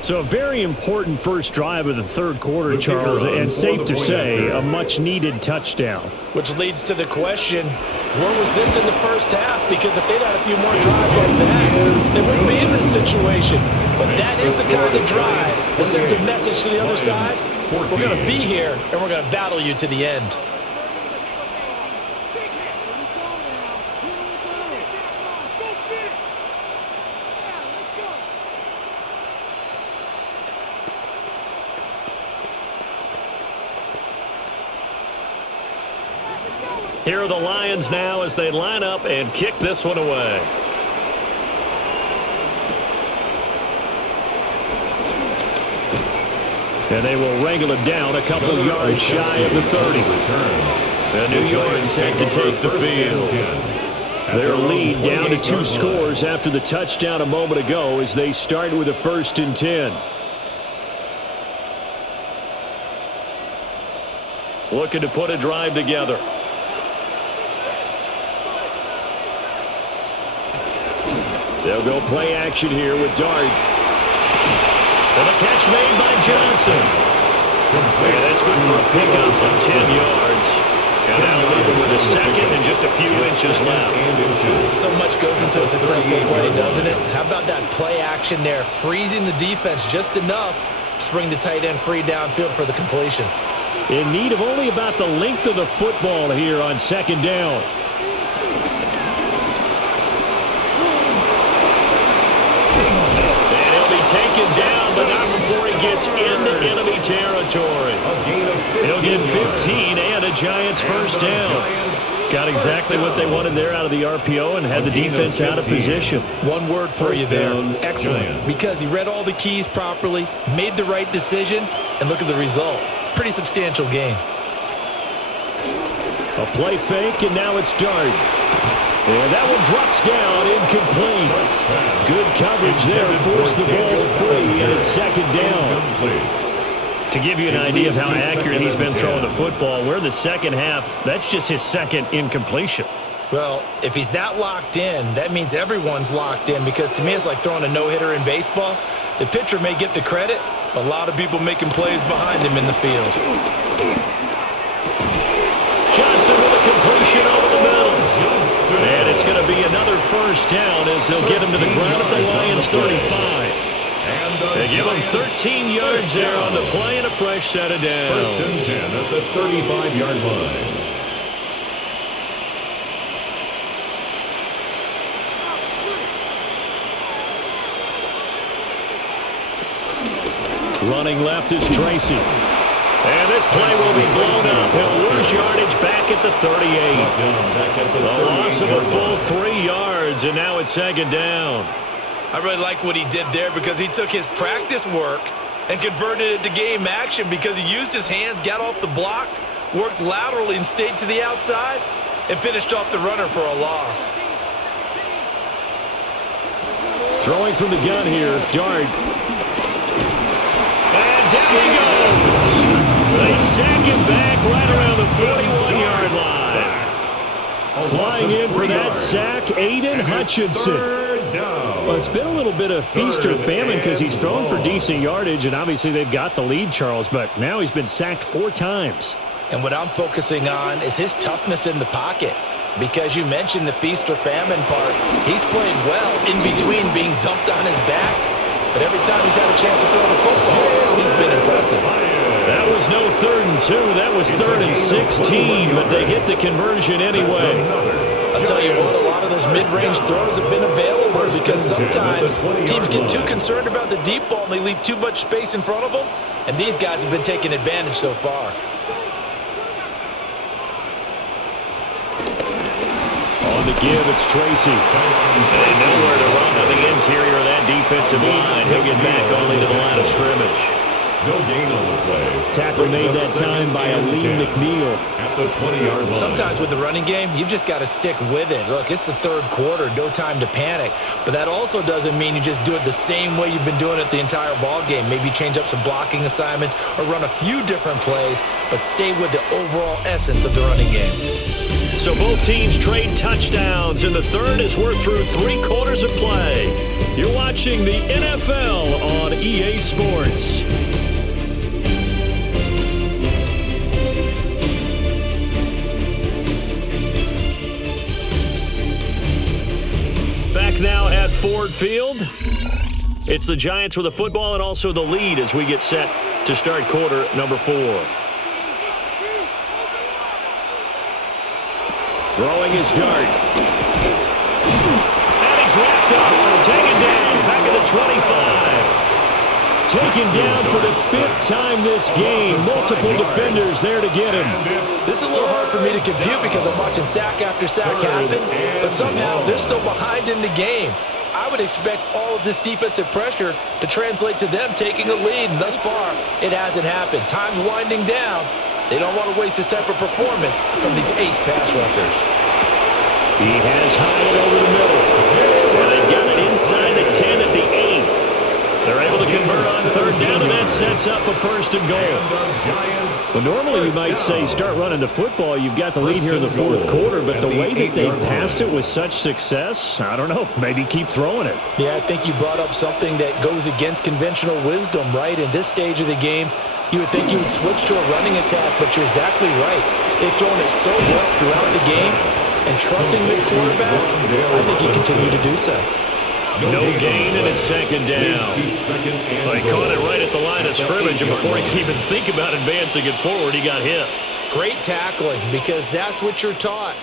So a very important first drive of the 3rd quarter, Charles, and safe to say, a much-needed touchdown. Which leads to the question, where was this in the 1st half? Because if they'd had a few more drives like that, they wouldn't be in this situation. But that is the kind of drive that sends a message to the other side. We're going to be here, and we're going to battle you to the end. Here are the Lions now as they line up and kick this one away. And they will wrangle him down a couple yards shy of the 30. And New York set to take the field. Their lead down to 2 scores after the touchdown a moment ago as they start with a 1st and 10. Looking to put a drive together. They'll go play action here with Dart. And a catch made by Johnson. Yeah, that's good for a pickup of 10 yards. And now leaving with a second and just a few inches left. So much goes into a successful play, doesn't it? How about that play action there, freezing the defense just enough to bring the tight end free downfield for the completion. In need of only about the length of the football here on 2nd down. And he'll be taken down, but not before he gets into enemy territory. He'll get 15 and a Giants 1st down. Got exactly what they wanted there out of the RPO and had the defense out of position. One word for you there. Excellent. Because he read all the keys properly, made the right decision, and look at the result. Pretty substantial gain. A play fake, and now it's Dart. And that one drops down, incomplete. Good coverage there, forced the ball free, and it's 2nd down. To give you an idea of how accurate he's been throwing the football, we're in the second half. That's just his 2nd incompletion. Well, if he's that locked in, that means everyone's locked in, because to me it's like throwing a no-hitter in baseball. The pitcher may get the credit, but a lot of people making plays behind him in the field. Johnson with a completion over the middle. And it's going to be another 1st down as they'll get him to the ground at the Lions 35. They give him 13 yards there on the play and a fresh set of downs. 1st and 10 at the 35-yard line. Running left is Tracy. And this play will be blown up. He'll lose yardage back at the 38. A loss of a full 3 yards, and now it's 2nd down. I really like what he did there, because he took his practice work and converted it to game action, because he used his hands, got off the block, worked laterally and stayed to the outside, and finished off the runner for a loss. Throwing from the gun here, Dart. And down he goes. They sack him back right around the 41-yard line. Flying in for that sack, Aiden Hutchinson. Well, it's been a little bit of feast or famine because he's thrown for decent yardage, and obviously they've got the lead, Charles, but now he's been sacked 4 times. And what I'm focusing on is his toughness in the pocket, because you mentioned the feast or famine part. He's played well in between being dumped on his back, but every time he's had a chance to throw the football, he's been impressive. That was no 3rd and 2. That was 3rd and 16, but they get the conversion anyway. I'll tell you what, a lot of those mid-range throws have been available, because sometimes teams get too concerned about the deep ball and they leave too much space in front of them, and these guys have been taking advantage so far. On the give, it's Tracy. And nowhere to run to the interior of that defensive line. He'll get back only to the line of scrimmage. No gain on the play. Tackle made that time by Lee McNeil. At the 20-yard line. Sometimes with the running game, you've just got to stick with it. Look, it's the 3rd quarter, no time to panic. But that also doesn't mean you just do it the same way you've been doing it the entire ball game. Maybe change up some blocking assignments or run a few different plays, but stay with the overall essence of the running game. So both teams trade touchdowns in the 3rd as we're through 3 quarters of play. You're watching the NFL on EA Sports. Back now at Ford Field. It's the Giants with the football and also the lead as we get set to start quarter number 4. Throwing his Dart. And he's wrapped up. Taken down. Back at the 25. Taken down for the 5th time this game. Multiple defenders there to get him. This is a little hard for me to compute because I'm watching sack after sack happen, but somehow they're still behind in the game. I would expect all of this defensive pressure to translate to them taking a lead, and thus far, it hasn't happened. Time's winding down, They don't want to waste this type of performance from these ace pass rushers. He has Hyatt over the middle. And they've got it inside the 10 at the 8. They're able to convert on third down, and that sets up a first and goal. Well, normally you might say start running the football. You've got the lead here in the fourth quarter, but the way that they passed it with such success, I don't know, maybe keep throwing it. Yeah, I think you brought up something that goes against conventional wisdom, right? In this stage of the game, you would think you would switch to a running attack, but you're exactly right. They've thrown it so well throughout the game, and trusting this quarterback, I think he continued to do so. No gain, and it's second down. They caught it right at the line of scrimmage, and before he could even think about advancing it forward, he got hit. Great tackling, because that's what you're taught.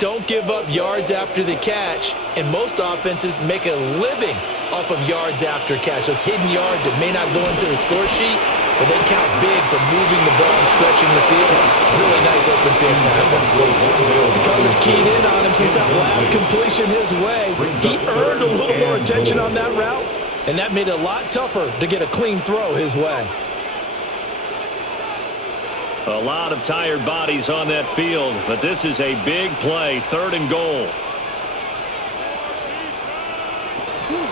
Don't give up yards after the catch, and most offenses make a living off of yards after catch. Those hidden yards that may not go into the score sheet, but they count big for moving the ball and stretching the field. Really nice open field tackle. The coverage keyed in on him since that last completion his way. He earned a little more attention on that route, and that made it a lot tougher to get a clean throw his way. A lot of tired bodies on that field, but this is a big play, third and goal.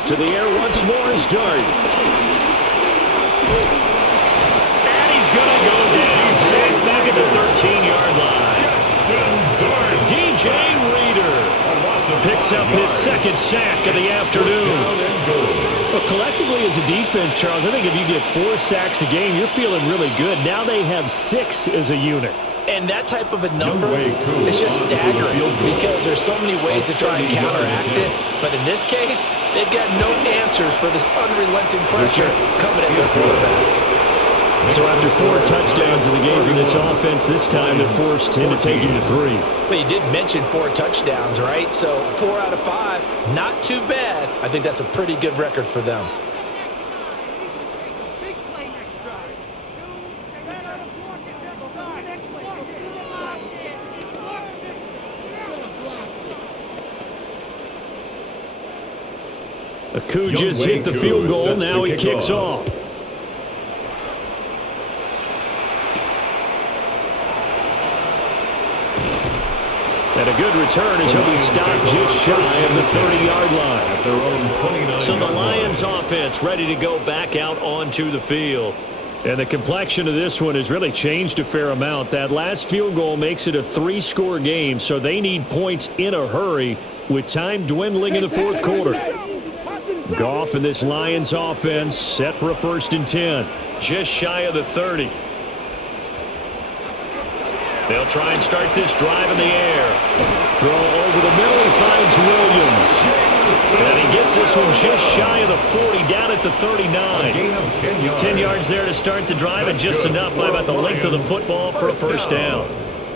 To the air once more is Dart. And he's going to go down. Sacked back at the 13-yard line. DJ Reader picks up his second sack of the afternoon. Well, collectively as a defense, Charles, I think if you get 4 sacks a game, you're feeling really good. Now they have 6 as a unit. And that type of a number is just staggering because there's so many ways to try and counteract it. But in this case, they've got no answers for this unrelenting pressure coming at their quarterback. So after 4 touchdowns in the game for this offense, this time they're forced into taking the 3. But you did mention 4 touchdowns, right? So 4 out of 5, not too bad. I think that's a pretty good record for them. Aku just hit the field goal. Now he kicks off. And a good return as he'll be stopped just shy of the 30-yard line. At their own 29. So the Lions offense ready to go back out onto the field. And the complexion of this one has really changed a fair amount. That last field goal makes it a 3-score game, so they need points in a hurry with time dwindling in the fourth quarter. Goff and this Lions offense set for a 1st and 10. Just shy of the 30. They'll try and start this drive in the air. Throw over the middle, he finds Williams. And he gets this one just shy of the 40, down at the 39. 10 yards there to start the drive, and just enough by about the length of the football for a first down.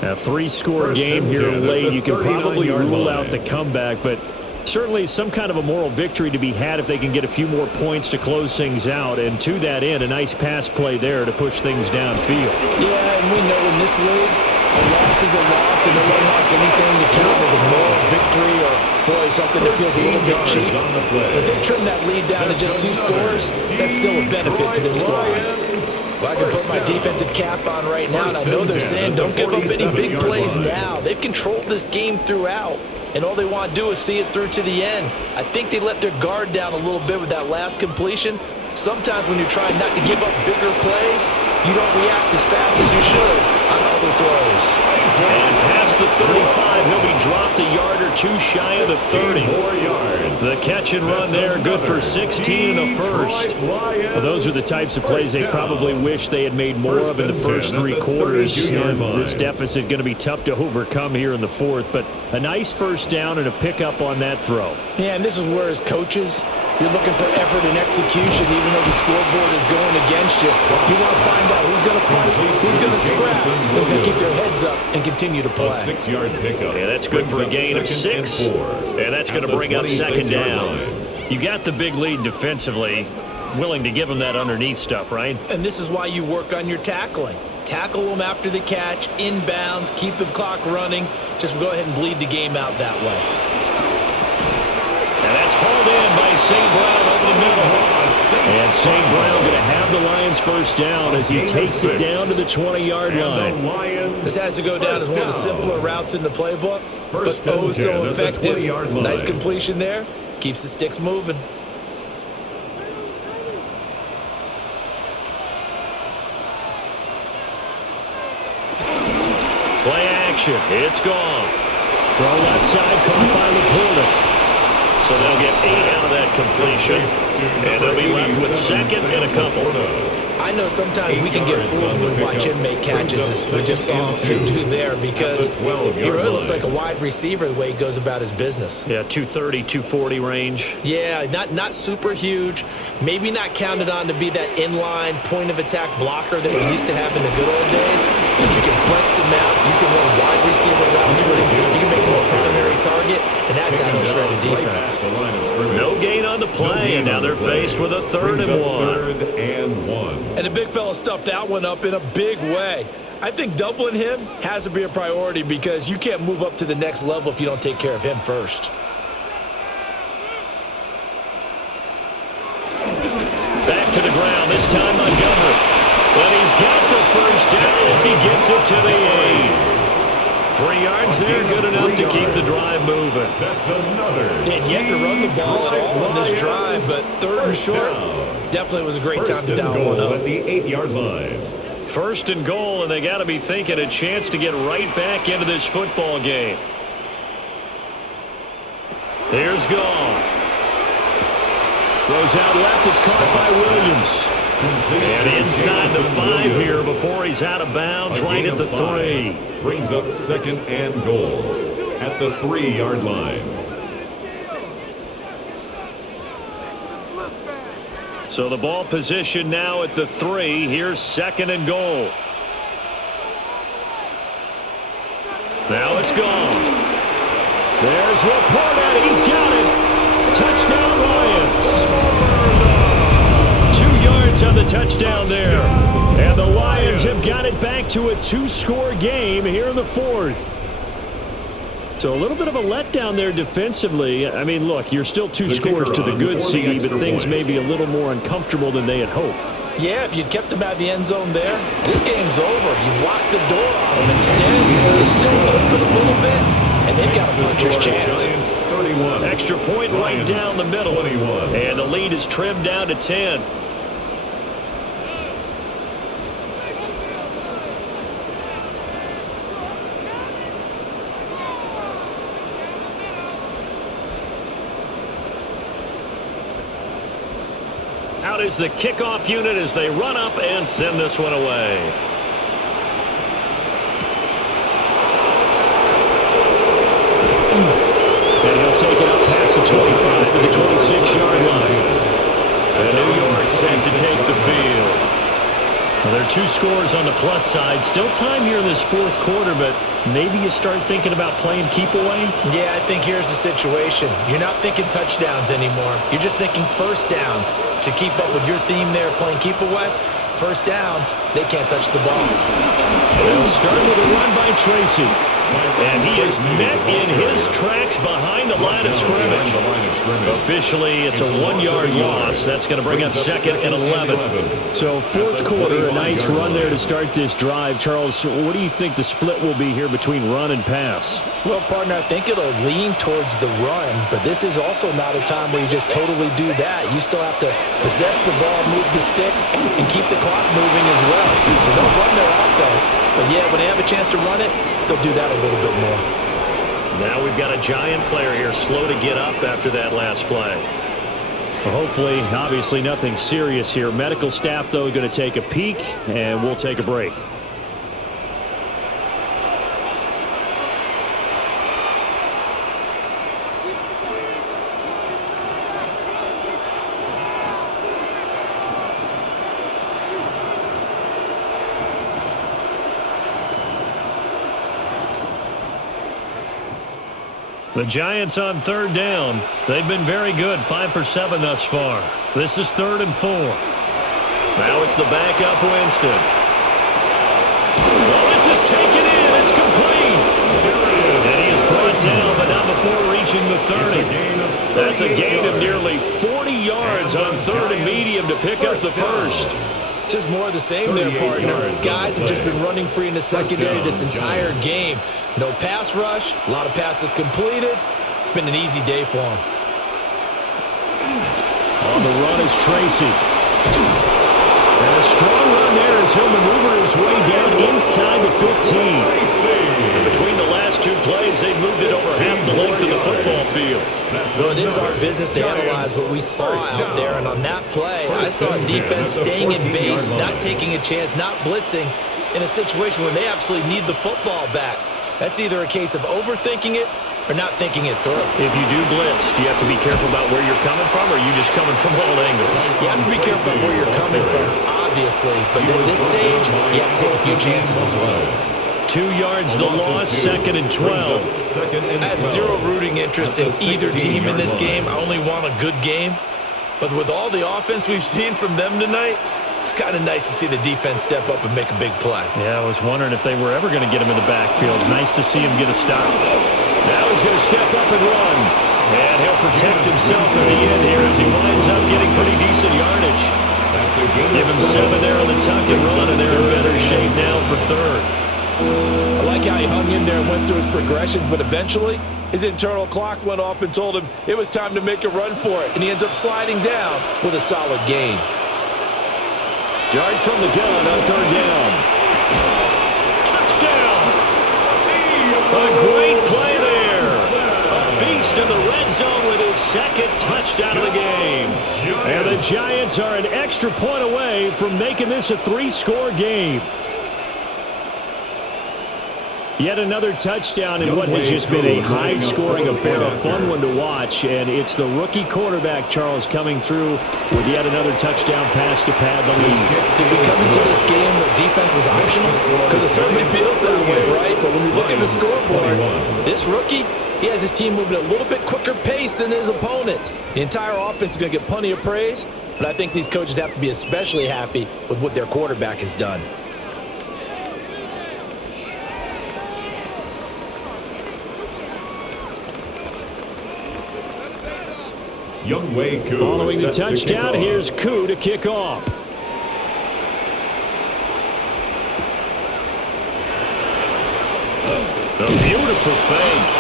A 3-score game here late. You can probably rule out the comeback, but certainly some kind of a moral victory to be had if they can get a few more points to close things out. And to that end, a nice pass play there to push things downfield. Yeah, and we know in this league, a loss is a loss, and no one wants anything to count as a moral victory or, boy, something that feels a little bit cheap. But they trim that lead down to just 2 scores. That's still a benefit to this squad. Well, I can put my defensive cap on right now, and I know they're saying don't give up any big plays now. They've controlled this game throughout, and all they want to do is see it through to the end. I think they let their guard down a little bit with that last completion. Sometimes when you're trying not to give up bigger plays, you don't react as fast as you should on other throws. And past the 35, he'll be dropped a yard or 2 shy of the 30. The catch and run there, good for 16 in the first. Well, those are the types of plays they probably wish they had made more of in the first 3 quarters. This deficit going to be tough to overcome here in the fourth, but a nice first down and a pickup on that throw. Yeah, and this is where as coaches, you're looking for effort and execution even though the scoreboard is going against you. You want to find out who's going to fight, who's going to scrap, who's going to keep their heads up and continue to play. A 6-yard pickup. Yeah, that's good for a gain of 6. And that's going to bring up second down. You got the big lead defensively. Willing to give them that underneath stuff, right? And this is why you work on your tackling. Tackle them after the catch, inbounds, keep the clock running. Just go ahead and bleed the game out that way. And that's hauled in by St. Brown over the middle. And St. Brown going to have the Lions first down as he takes it down to the 20-yard line. This has to go down as one of the simpler routes in the playbook, but oh so effective. Nice completion there. Keeps the sticks moving. Play action. It's gone. Throw left side, caught by Laporta. So they'll get 8 out of that completion, and they'll be left with second and a couple. I know sometimes we can get fooled when we watch him make catches, as we just saw him do there, because he really looks like a wide receiver the way he goes about his business. Yeah, 230, 240 range. Yeah, not super huge. Maybe not counted on to be that inline point-of-attack blocker that we used to have in the good old days, but you can flex him out. You can run wide receiver routes with him. You can make him a primary target, and that's how he'll shred a defense. No gain on the play, and now they're faced with a 3rd and 1. And the big fella stuffed that one up in a big way. I think doubling him has to be a priority because you can't move up to the next level if you don't take care of him first. Back to the ground, this time Montgomery. But he's got the first down as he gets it to the 8. 3 yards there, good enough to keep the drive moving. That's another. They had yet to run the ball at all on this drive, but 3rd and short definitely was a great time to dial one up. At the 8-yard line. 1st and goal, and they got to be thinking a chance to get right back into this football game. Here's Goff. Throws out left, it's caught by Williams. And inside the 5 here before he's out of bounds, right at the 3. Brings up 2nd and goal at the 3-yard line. So the ball position now at the 3. Here's 2nd and goal. Now it's gone. There's Laporta. He's got it. Touchdown Lions. 2 yards on the touchdown there. And the Lions have got it back to a 2-score game here in the 4th. So a little bit of a letdown there defensively. I mean, look, you're still 2 scores to the good, CD, but things may be a little more uncomfortable than they had hoped. Yeah, if you'd kept him out of the end zone there, this game's over. You've locked the door on him. Instead, it's still open a little bit, and they've got a puncher's chance. Extra point right down the middle, and the lead is trimmed down to 10. Out is the kickoff unit as they run up and send this one away. And he'll take it up past the 25 to the 26-yard line. And New York set to take the field. Well, there are 2 scores on the plus side. Still time here in this 4th quarter, but maybe you start thinking about playing keep away? Yeah, I think here's the situation. You're not thinking touchdowns anymore. You're just thinking first downs. To keep up with your theme there, playing keep away, first downs, they can't touch the ball. They'll start with a run by Tracy. And he is met in his tracks behind the line of scrimmage. Officially, it's a 1-yard loss. That's going to bring up 2nd and 11. So 4th quarter, a nice run there to start this drive. Charles, what do you think the split will be here between run and pass? Well, partner, I think it'll lean towards the run, but this is also not a time where you just totally do that. You still have to possess the ball, move the sticks, and keep the clock moving as well. So they'll run their offense, but yeah, when they have a chance to run it, they'll do that a little bit more. Now we've got a giant player here slow to get up after that last play. Well, hopefully, obviously nothing serious here. Medical staff, though, going to take a peek, and we'll take a break. The Giants on 3rd down. They've been very good, 5 for 7 thus far. This is 3rd and 4. Now it's the backup Winston. Oh, this is taken in. It's complete. And he is brought down, but not before reaching approaching the 30. That's a gain of nearly 40 yards on 3rd and medium to pick up the first. Just more of the same there, partner. Guys have just been running free in the secondary this entire game. No pass rush, a lot of passes completed. Been an easy day for them. On the run is Tracy. And a strong run there as he'll maneuver his way down inside the 15. And between the last two plays, they moved it over half the length of the football field. Well, it is our business to analyze what we saw out there. And on that play, I saw a defense staying in base, not taking a chance, not blitzing in a situation where they absolutely need the football back. That's either a case of overthinking it or not thinking it through. If you do blitz, do you have to be careful about where you're coming from, or are you just coming from all angles? You have to be careful about where you're coming from, obviously. But at this stage, you have to take a few chances as well. 2 yards the loss, 2nd and 12. I have zero rooting interest in either team in this game. I only want a good game. But with all the offense we've seen from them tonight, it's kind of nice to see the defense step up and make a big play. Yeah, I was wondering if they were ever going to get him in the backfield. Nice to see him get a stop. Now he's going to step up and run. And he'll protect himself at the end here as he winds up getting pretty decent yardage. Give him 7 there on the tuck and run, and they're in better shape now for 3rd. I like how he hung in there and went through his progressions, but eventually his internal clock went off and told him it was time to make a run for it, and he ends up sliding down with a solid gain. Dart from the gun on 3rd down. Touchdown! A great play there. A beast in the red zone with his 2nd touchdown of the game. And the Giants are an extra point away from making this a 3-score game. Yet another touchdown in what has just been a high-scoring affair, a fun one to watch. And it's the rookie quarterback, Charles, coming through with yet another touchdown pass to pad the lead. Did we come into this game where defense was optional? Because it certainly feels that way, right? But when you look at the scoreboard, this rookie, he has his team moving at a little bit quicker pace than his opponents. The entire offense is going to get plenty of praise, but I think these coaches have to be especially happy with what their quarterback has done. Following the touchdown, here's Koo to kick off. A beautiful fake.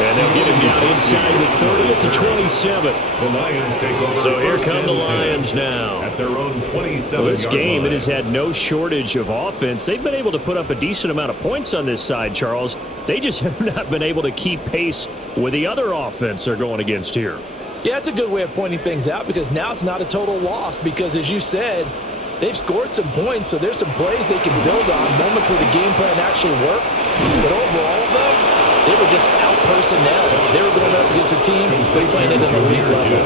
And they'll get him down inside the 30 at the 27. The Lions take over. So here come the Lions now. At their own 27. Well, this game, it has had no shortage of offense. They've been able to put up a decent amount of points on this side, Charles. They just have not been able to keep pace with the other offense they're going against here. Yeah, that's a good way of pointing things out because now it's not a total loss because, as you said, they've scored some points, so there's some plays they can build on, moments where the game plan actually worked. But overall, though, they were just out-personnel. They were going up against a team that's playing at an elite level.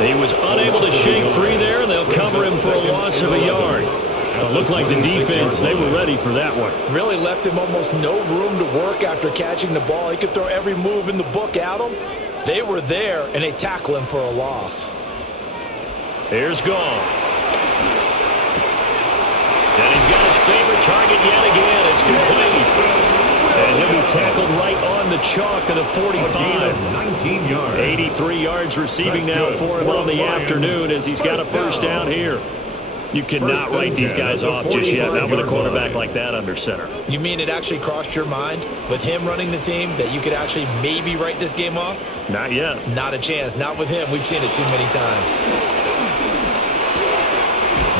He was unable to shake free there, and they'll cover him for a loss of a yard. It looked like the defense, they were ready for that one. Really left him almost no room to work after catching the ball. He could throw every move in the book at him. They were there, and they tackle him for a loss. Here's Gone. And he's got his favorite target yet again. It's complete. And he'll be tackled right on the chalk of the 45. 19 yards. 83 yards receiving now for him on the afternoon as he's got a first down here. You cannot write these guys off just yet, not with a quarterback like that under center. You mean it actually crossed your mind with him running the team that you could actually maybe write this game off? Not yet. Not a chance. Not with him. We've seen it too many times.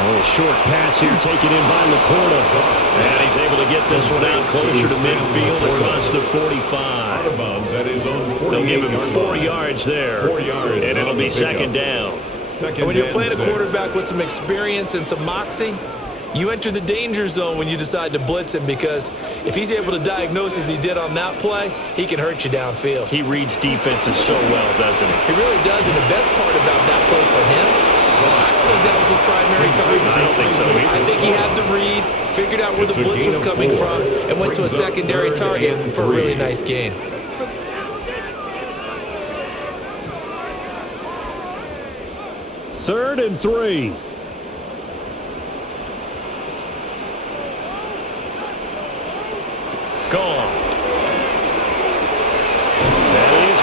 Oh, short pass here taken in by Laporta. And he's able to get this one out closer to midfield across the 45. Out of bounds at his own 48. They'll give him 4 yards there. 4 yards. And it'll be second down. And when you're playing a quarterback with some experience and some moxie, you enter the danger zone when you decide to blitz him because if he's able to diagnose as he did on that play, he can hurt you downfield. He reads defenses so well, doesn't he? He really does, and the best part about that play for him, I don't think that was his primary target. I don't think so either. I think he had the read, figured out where the blitz was coming from, and went to a secondary target for a really nice gain. Third and 3. Gone. That is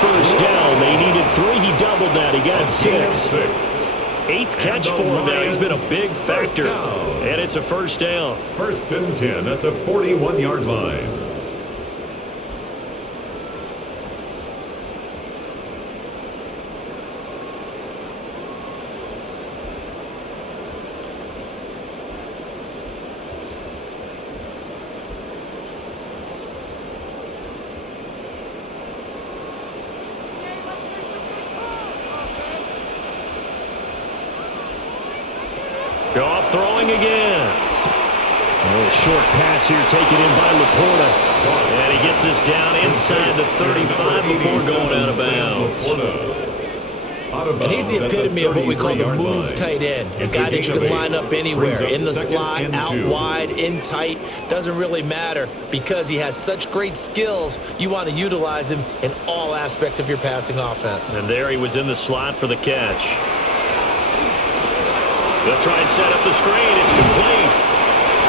first down. They needed 3. He doubled that. He got 6. 8th catch for him now. He's been a big factor. And it's a first down. 1st and 10 at the 41-yard line. Goff throwing again. A little short pass here taken in by Laporta. And he gets us down inside the 35 before going out of bounds. And he's the epitome of what we call the move tight end. A guy that you can line up anywhere, in the slot, out wide, in tight. Doesn't really matter because he has such great skills. You want to utilize him in all aspects of your passing offense. And there he was in the slot for the catch. They'll try and set up the screen. It's complete.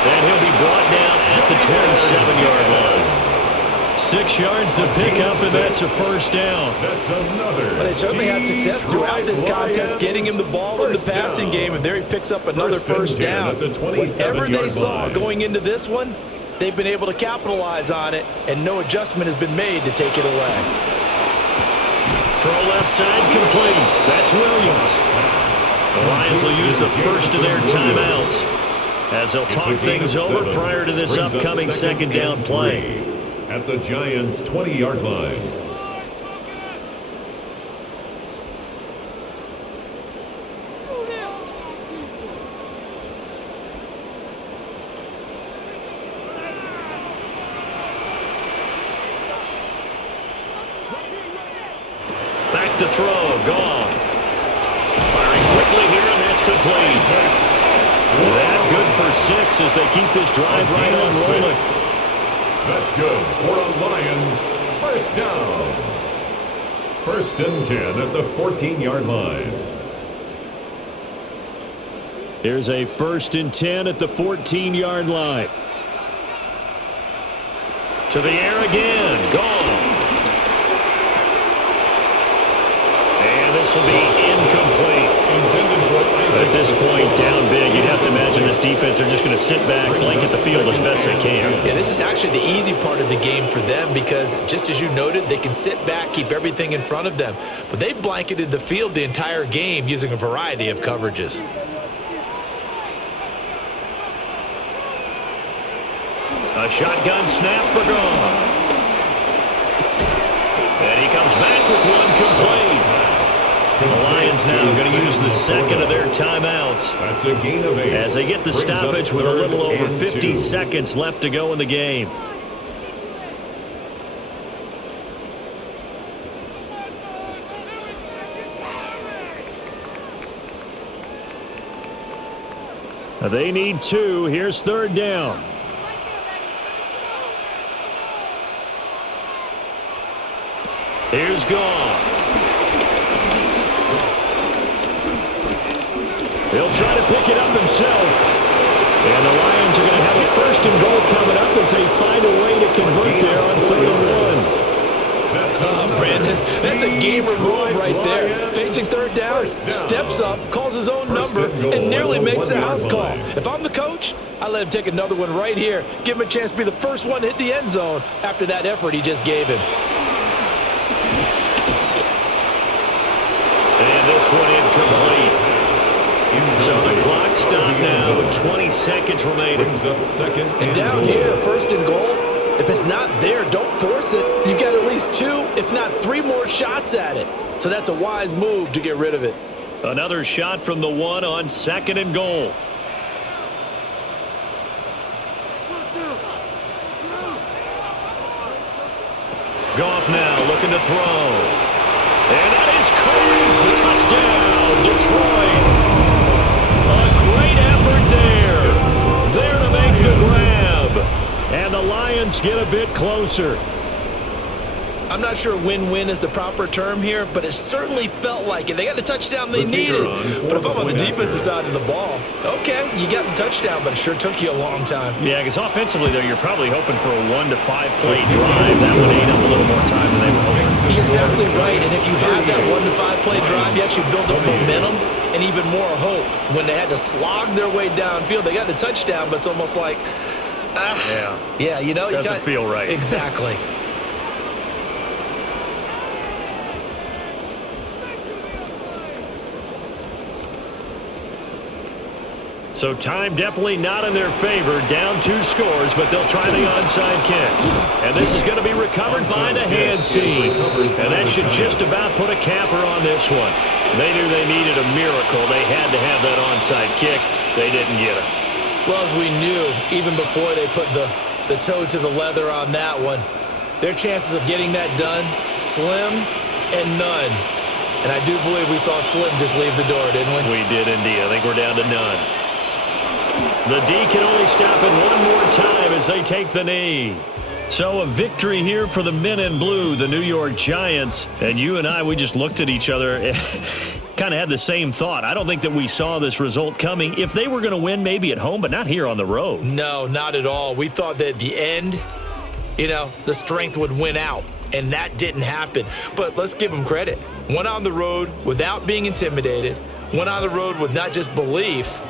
And he'll be brought down at the 27-yard line. 6 yards to pick up, and that's a first down. That's another. But they certainly had success throughout this contest, getting him the ball in the passing game, and there he picks up another first down. Whatever they saw going into this one, they've been able to capitalize on it, and no adjustment has been made to take it away. Throw left side complete. That's Williams. The Lions will use the first of their timeouts as they'll talk things over prior to this upcoming second down play. At the Giants' 20-yard line. Back to throw. Goff. Firing quickly here, and that's complete. That good for 6 as they keep this drive right on rolling. That's good for the Lions. First down. 1st and 10 at the 14-yard line. Here's a 1st and 10 at the 14-yard line. To the air again. Goff. And this will be incomplete. At this point, down big, you'd have to imagine this defense are just going to sit back, blanket the field as best they can. Yeah, this is actually the easy part of the game for them because, just as you noted, they can sit back, keep everything in front of them. But they've blanketed the field the entire game using a variety of coverages. A shotgun snap for Goff. And he comes back with one complete. The Lions now going to use the second of their timeouts. That's a gain of 8. As they get the stoppage with a little over 50 seconds left to go in the game. They need 2. Here's 3rd down. Here's Goff. He'll try to pick it up himself. And the Lions are going to have a 1st and goal coming up as they find a way to convert there on 3rd and 1. Brandon, that's a gamer move right there. Facing 3rd down, steps up, calls his own number, and nearly makes the house call. If I'm the coach, I let him take another one right here. Give him a chance to be the first one to hit the end zone after that effort he just gave him. And this one incomplete. So the clock stopped now with 20 seconds remaining. And down here, 1st and goal, if it's not there, don't force it. You've got at least 2, if not 3 more shots at it. So that's a wise move to get rid of it. Another shot from the 1 on 2nd and goal. Goff now looking to throw. And that is caught. Touchdown, Detroit. A great effort there. There to make the grab. And the Lions get a bit closer. I'm not sure win-win is the proper term here, but it certainly felt like it. They got the touchdown they needed. But if I'm on the defensive side of the ball, okay, you got the touchdown, but it sure took you a long time. Yeah, because offensively, though, you're probably hoping for a 1 to 5 play drive. That would ate up a little more time than they were hoping. You're exactly right, and if you have that 1 to 5 play drive, you actually build up momentum and even more hope. When they had to slog their way downfield, they got the touchdown, but it's almost like, yeah, you know, doesn't feel right. Exactly. So time definitely not in their favor. Down 2 scores, but they'll try the onside kick. And this is going to be recovered by the hands team. And that should just about put a capper on this one. They knew they needed a miracle. They had to have that onside kick. They didn't get it. Well, as we knew, even before they put the toe to the leather on that one, their chances of getting that done, slim and none. And I do believe we saw Slim just leave the door, didn't we? We did indeed. I think we're down to none. The D can only stop it one more time as they take the knee. So a victory here for the men in blue, the New York Giants. And you and I, we just looked at each other, kind of had the same thought. I don't think that we saw this result coming. If they were going to win, maybe at home, but not here on the road. No, not at all. We thought that at the end, you know, the strength would win out. And that didn't happen. But let's give them credit. Went on the road without being intimidated. Went on the road with not just belief,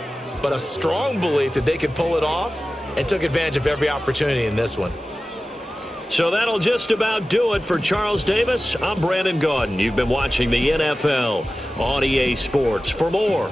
but a strong belief that they could pull it off, and took advantage of every opportunity in this one. So that'll just about do it for Charles Davis. I'm Brandon Gaudin. You've been watching the NFL on EA Sports. For more